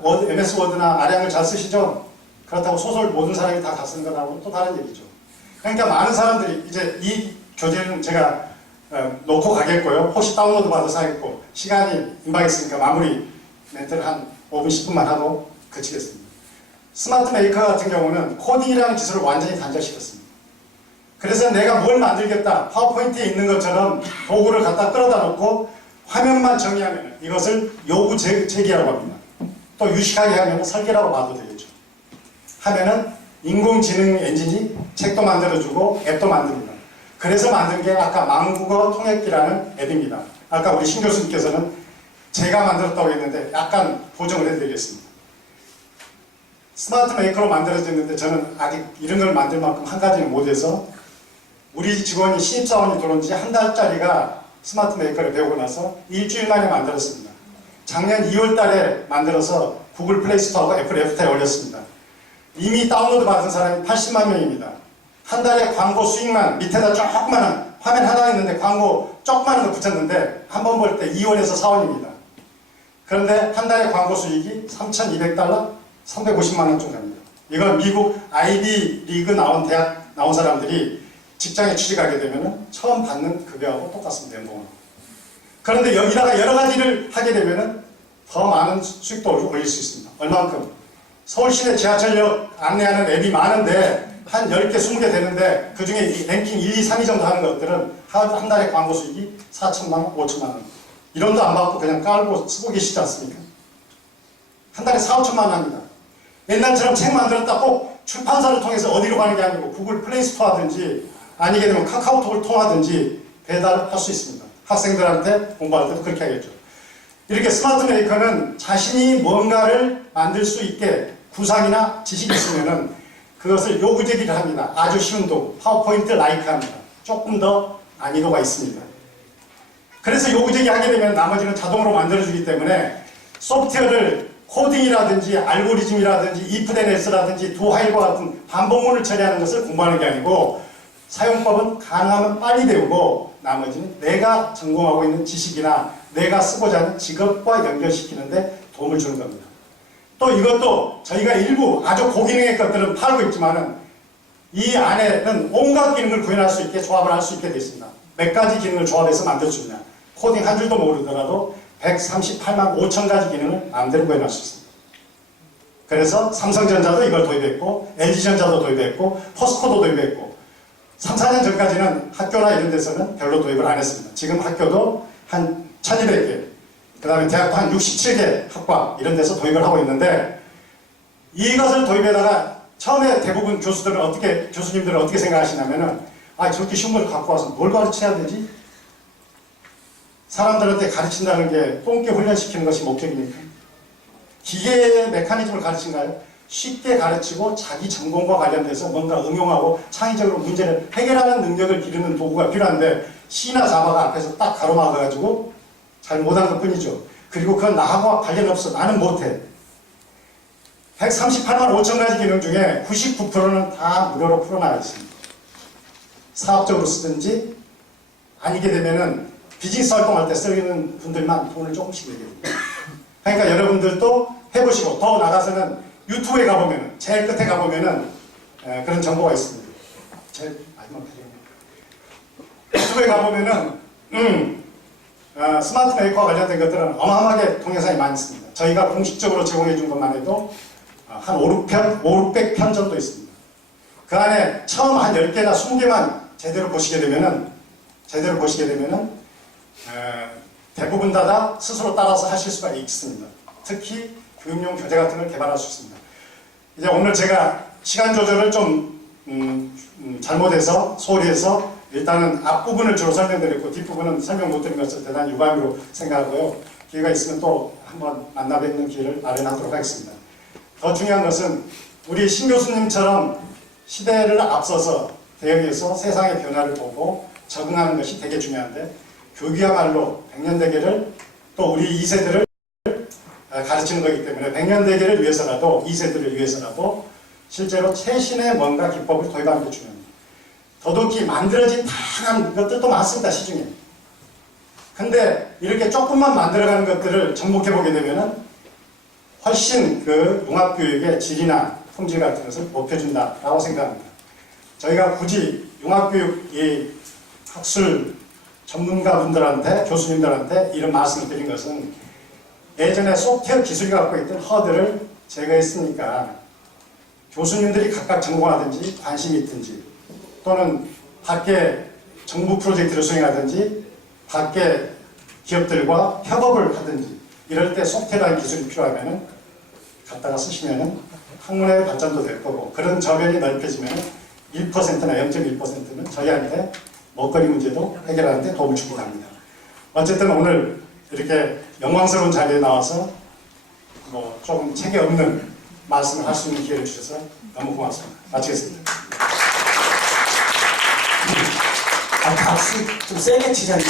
MS 워드나 아량을 잘 쓰시죠? 그렇다고 소설 모든 사람이 다 쓰는 거하고는 또 다른 얘기죠. 그러니까 많은 사람들이 이제 이 교재는 제가 놓고 가겠고요. 혹시 다운로드 받아서 하겠고 시간이 임박했으니까 마무리 멘트를 한 5분 10분만 하고 그치겠습니다. 스마트 메이커 같은 경우는 코딩이라는 기술을 완전히 단절시켰습니다. 그래서 내가 뭘 만들겠다 파워포인트에 있는 것처럼 도구를 갖다 끌어다 놓고 화면만 정의하면 이것을 요구 제기라고 합니다. 또 유식하게 하면 설계라고 봐도 되겠죠. 하면은 인공지능 엔진이 책도 만들어주고 앱도 만듭니다. 그래서 만든 게 아까 망국어 통역기라는 앱입니다. 아까 우리 신 교수님께서는 제가 만들었다고 했는데 약간 보정을 해드리겠습니다. 스마트 메이커로 만들어졌는데 저는 아직 이런 걸 만들 만큼 한 가지는 못해서 우리 직원이 신입사원이 들어온 지 한 달짜리가 스마트 메이커를 배우고 나서 일주일 만에 만들었습니다. 작년 2월 달에 만들어서 구글 플레이 스토어하고 애플 앱스토어에 올렸습니다. 이미 다운로드 받은 사람이 80만 명입니다. 한 달에 광고 수익만 밑에다 조그마한 화면 하나 있는데 광고 조그마한 거 붙였는데 한 번 볼 때 2원에서 4원입니다. 그런데 한 달에 광고 수익이 3,200달러? 350만 원쯤 갑니다. 이건 미국 아이비 리그 대학 나온 사람들이 직장에 취직하게 되면 처음 받는 급여하고 똑같습니다. 연봉은. 그런데 여기다가 여러 가지를 하게 되면 더 많은 수익도 올릴 수 있습니다. 얼만큼? 서울시내 지하철역 안내하는 앱이 많은데 한 10개, 20개 되는데 그 중에 랭킹 1, 2, 3위 정도 하는 것들은 한 달에 광고 수익이 4천만 원, 5천만 원. 1원도 안 받고 그냥 깔고 쓰고 계시지 않습니까? 한 달에 4, 5천만 원 합니다. 옛날처럼 책 만들었다 꼭 출판사를 통해서 어디로 가는 게 아니고 구글 플레이 스토어 하든지 아니게 되면 카카오톡을 통하든지 배달할 수 있습니다. 학생들한테 공부할 때도 그렇게 하겠죠. 이렇게 스마트 메이커는 자신이 뭔가를 만들 수 있게 구상이나 지식이 있으면은 그것을 요구제기를 합니다. 아주 쉬운 도구, 파워포인트 라이크 합니다. 조금 더 난이도가 있습니다. 그래서 요구제기 하게 되면 나머지는 자동으로 만들어주기 때문에 소프트웨어를 코딩이라든지 알고리즘이라든지 if then else라든지 do while과 같은 반복문을 처리하는 것을 공부하는 게 아니고 사용법은 가능하면 빨리 배우고 나머지는 내가 전공하고 있는 지식이나 내가 쓰고자 하는 직업과 연결시키는데 도움을 주는 겁니다. 또 이것도 저희가 일부 아주 고기능의 것들은 팔고 있지만은 이 안에는 온갖 기능을 구현할 수 있게 조합을 할 수 있게 되어 있습니다. 몇 가지 기능을 조합해서 만들 수 있냐. 코딩 한 줄도 모르더라도 138만 5천 가지 기능을 마음대로 구현할 수 있습니다. 그래서 삼성전자도 이걸 도입했고 LG전자도 도입했고 포스코도 도입했고 3, 4년 전까지는 학교나 이런 데서는 별로 도입을 안 했습니다. 지금 학교도 한 1200개, 그 다음에 대학도 한 67개 학과 이런 데서 도입을 하고 있는데 이것을 도입에다가 처음에 대부분 교수님들은 어떻게 생각하시냐면은 저렇게 쉬운 걸 갖고 와서 뭘 가르쳐야 되지? 사람들한테 가르친다는 게 똥개 훈련시키는 것이 목적입니까? 기계 메커니즘을 가르친가요? 쉽게 가르치고 자기 전공과 관련돼서 뭔가 응용하고 창의적으로 문제를 해결하는 능력을 기르는 도구가 필요한데 C나 자바가 앞에서 딱 가로막아가지고 잘 못한 것 뿐이죠. 그리고 그건 나하고 관련 없어. 나는 못해. 138만 5천 가지 기능 중에 99%는 다 무료로 풀어나가 있습니다. 사업적으로 쓰든지 아니게 되면은 비즈니스 활동할 때 쓰는 분들만 돈을 조금씩 내게 됩니다. 그러니까 여러분들도 해보시고 더 나가서는 유튜브에 가보면 제일 끝에 가보면은 그런 정보가 있습니다. 제일 마지막 페이지. 유튜브에 가보면은 스마트 메이커와 관련된 것들은 어마어마하게 동영상이 많이 있습니다. 저희가 공식적으로 제공해 준 것만 해도 한 500편 정도 있습니다. 그 안에 처음 한 10개나 20개만 제대로 보시게 되면은 대부분 다 스스로 따라서 하실 수가 있습니다. 특히 교육용 교재 같은 걸 개발할 수 있습니다. 이제 오늘 제가 시간 조절을 좀 잘못해서 소홀히 해서 일단은 앞부분을 주로 설명드렸고 뒷부분은 설명 못 드린 것을 대단히 유감으로 생각하고요. 기회가 있으면 또 한번 만나 뵙는 기회를 마련하도록 하겠습니다. 더 중요한 것은 우리 신 교수님처럼 시대를 앞서서 대응해서 세상의 변화를 보고 적응하는 것이 되게 중요한데 교육이야말로 백년대계를 또 우리 2세들을 가르치는 거기 때문에 백년대계를 위해서라도 2세들을 위해서라도 실제로 최신의 뭔가 기법을 도입하는 게 중요합니다. 도둑이 만들어진 다양한 것들도 많습니다, 시중에. 근데 이렇게 조금만 만들어가는 것들을 접목해보게 되면은 훨씬 그 융합교육의 질이나 품질 같은 것을 높여준다라고 생각합니다. 저희가 굳이 융합교육 이 학술 전문가분들한테, 교수님들한테 이런 말씀을 드린 것은 예전에 소프트웨어 기술이 갖고 있던 허들을 제거했으니까 교수님들이 각각 전공하든지 관심이 있든지 또는 밖에 정부 프로젝트를 수행하든지 밖에 기업들과 협업을 하든지 이럴 때 소프트웨어라는 기술이 필요하면은 갖다가 쓰시면은 학문의 발전도 될 거고 그런 저변이 넓혀지면은 1%나 0.1%는 저희한테 먹거리 문제도 해결하는 데 도움을 주긴 합니다. 어쨌든 오늘 이렇게 영광스러운 자리에 나와서 뭐 조금 책이 없는 말씀을 할 수 있는 기회를 주셔서 너무 고맙습니다. 마치겠습니다. 박수 좀 세게 치자니까.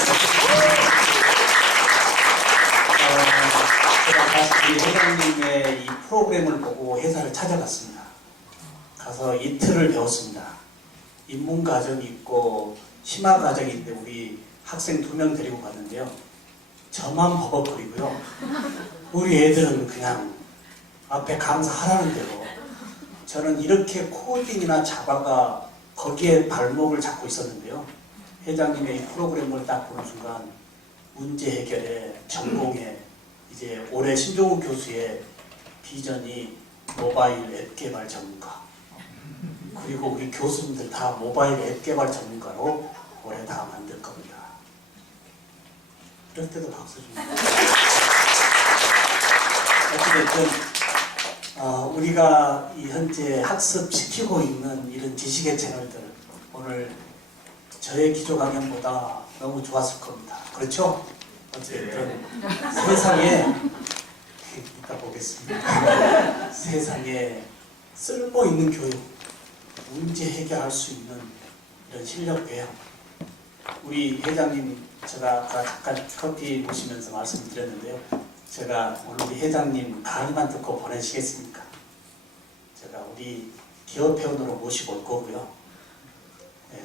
제가 다시 우리 회장님의 이 프로그램을 보고 회사를 찾아갔습니다. 가서 이틀을 배웠습니다. 입문 과정이 있고 심화 과정이 있는데 우리 학생 2명 데리고 갔는데요. 저만 버벅거리고요. 우리 애들은 그냥 앞에 강사하라는 대로 저는 이렇게 코딩이나 자바가 거기에 발목을 잡고 있었는데요. 회장님의 이 프로그램을 딱 보는 순간 문제 해결에 전공에 이제 올해 신종욱 교수의 비전이 모바일 앱 개발 전문가 그리고 우리 교수님들 다 모바일 앱 개발 전문가로 올해 다 만들 겁니다. 이럴 때도 박수 줍니다. 어찌됐든 우리가 이 현재 학습시키고 있는 이런 지식의 채널들 오늘 저의 기조 강연보다 너무 좋았을 겁니다. 그렇죠? 어쨌든 세상에 이따 보겠습니다. 세상에 쓸모 있는 교육, 문제 해결할 수 있는 이런 실력 배양. 우리 회장님 제가 아까 잠깐 커피 모시면서 말씀드렸는데요. 제가 오늘 우리 회장님 강의만 듣고 보내시겠습니까? 제가 우리 기업회원으로 모시고 올 거고요. 네.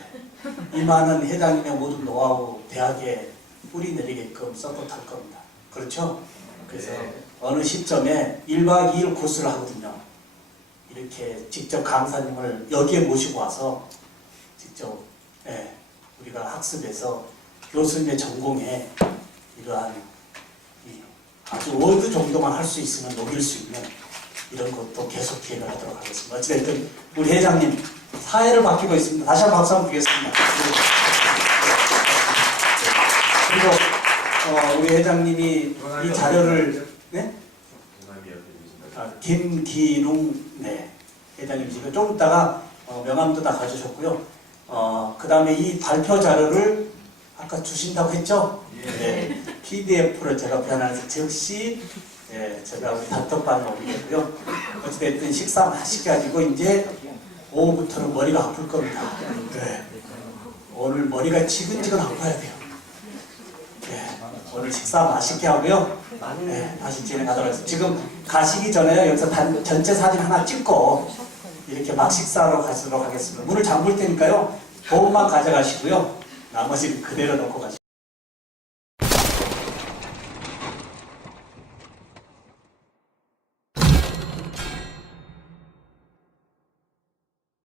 이 많은 회장님의 모든 노하우 대학에 뿌리 내리게끔 서포트할 겁니다. 그렇죠? 그래서 어느 시점에 1박 2일 코스를 하거든요. 이렇게 직접 강사님을 여기에 모시고 와서 직접 우리가 학습해서 교수님의 전공에 이러한 아주 워드 정도만 할 수 있으면 녹일 수 있는 이런 것도 계속 기획을 하도록 하겠습니다. 어쨌든 우리 회장님 사회를 바뀌고 있습니다. 다시 한번 박수 한번 드리겠습니다. 그리고 우리 회장님이 이 자료를 김기룽 회장님이시고 좀 이따가 명함도 다 가주셨고요. 그 다음에 이 발표 자료를 아까 주신다고 했죠? 네. PDF를 제가 변환해서 즉시 제가 우리 단톡방에 올리겠고요. 어찌됐든 식사 맛있게 하시고 이제 오후부터는 머리가 아플 겁니다. 네. 오늘 머리가 지근지근 아파야 돼요. 네. 오늘 식사 맛있게 하고요. 다시 진행하도록 하겠습니다. 지금 가시기 전에 여기서 전체 사진 하나 찍고 이렇게 막 식사하러 가도록 하겠습니다. 문을 잠글 테니까요. 도움만 가져가시고요. 나머지는 그대로 놓고 가시고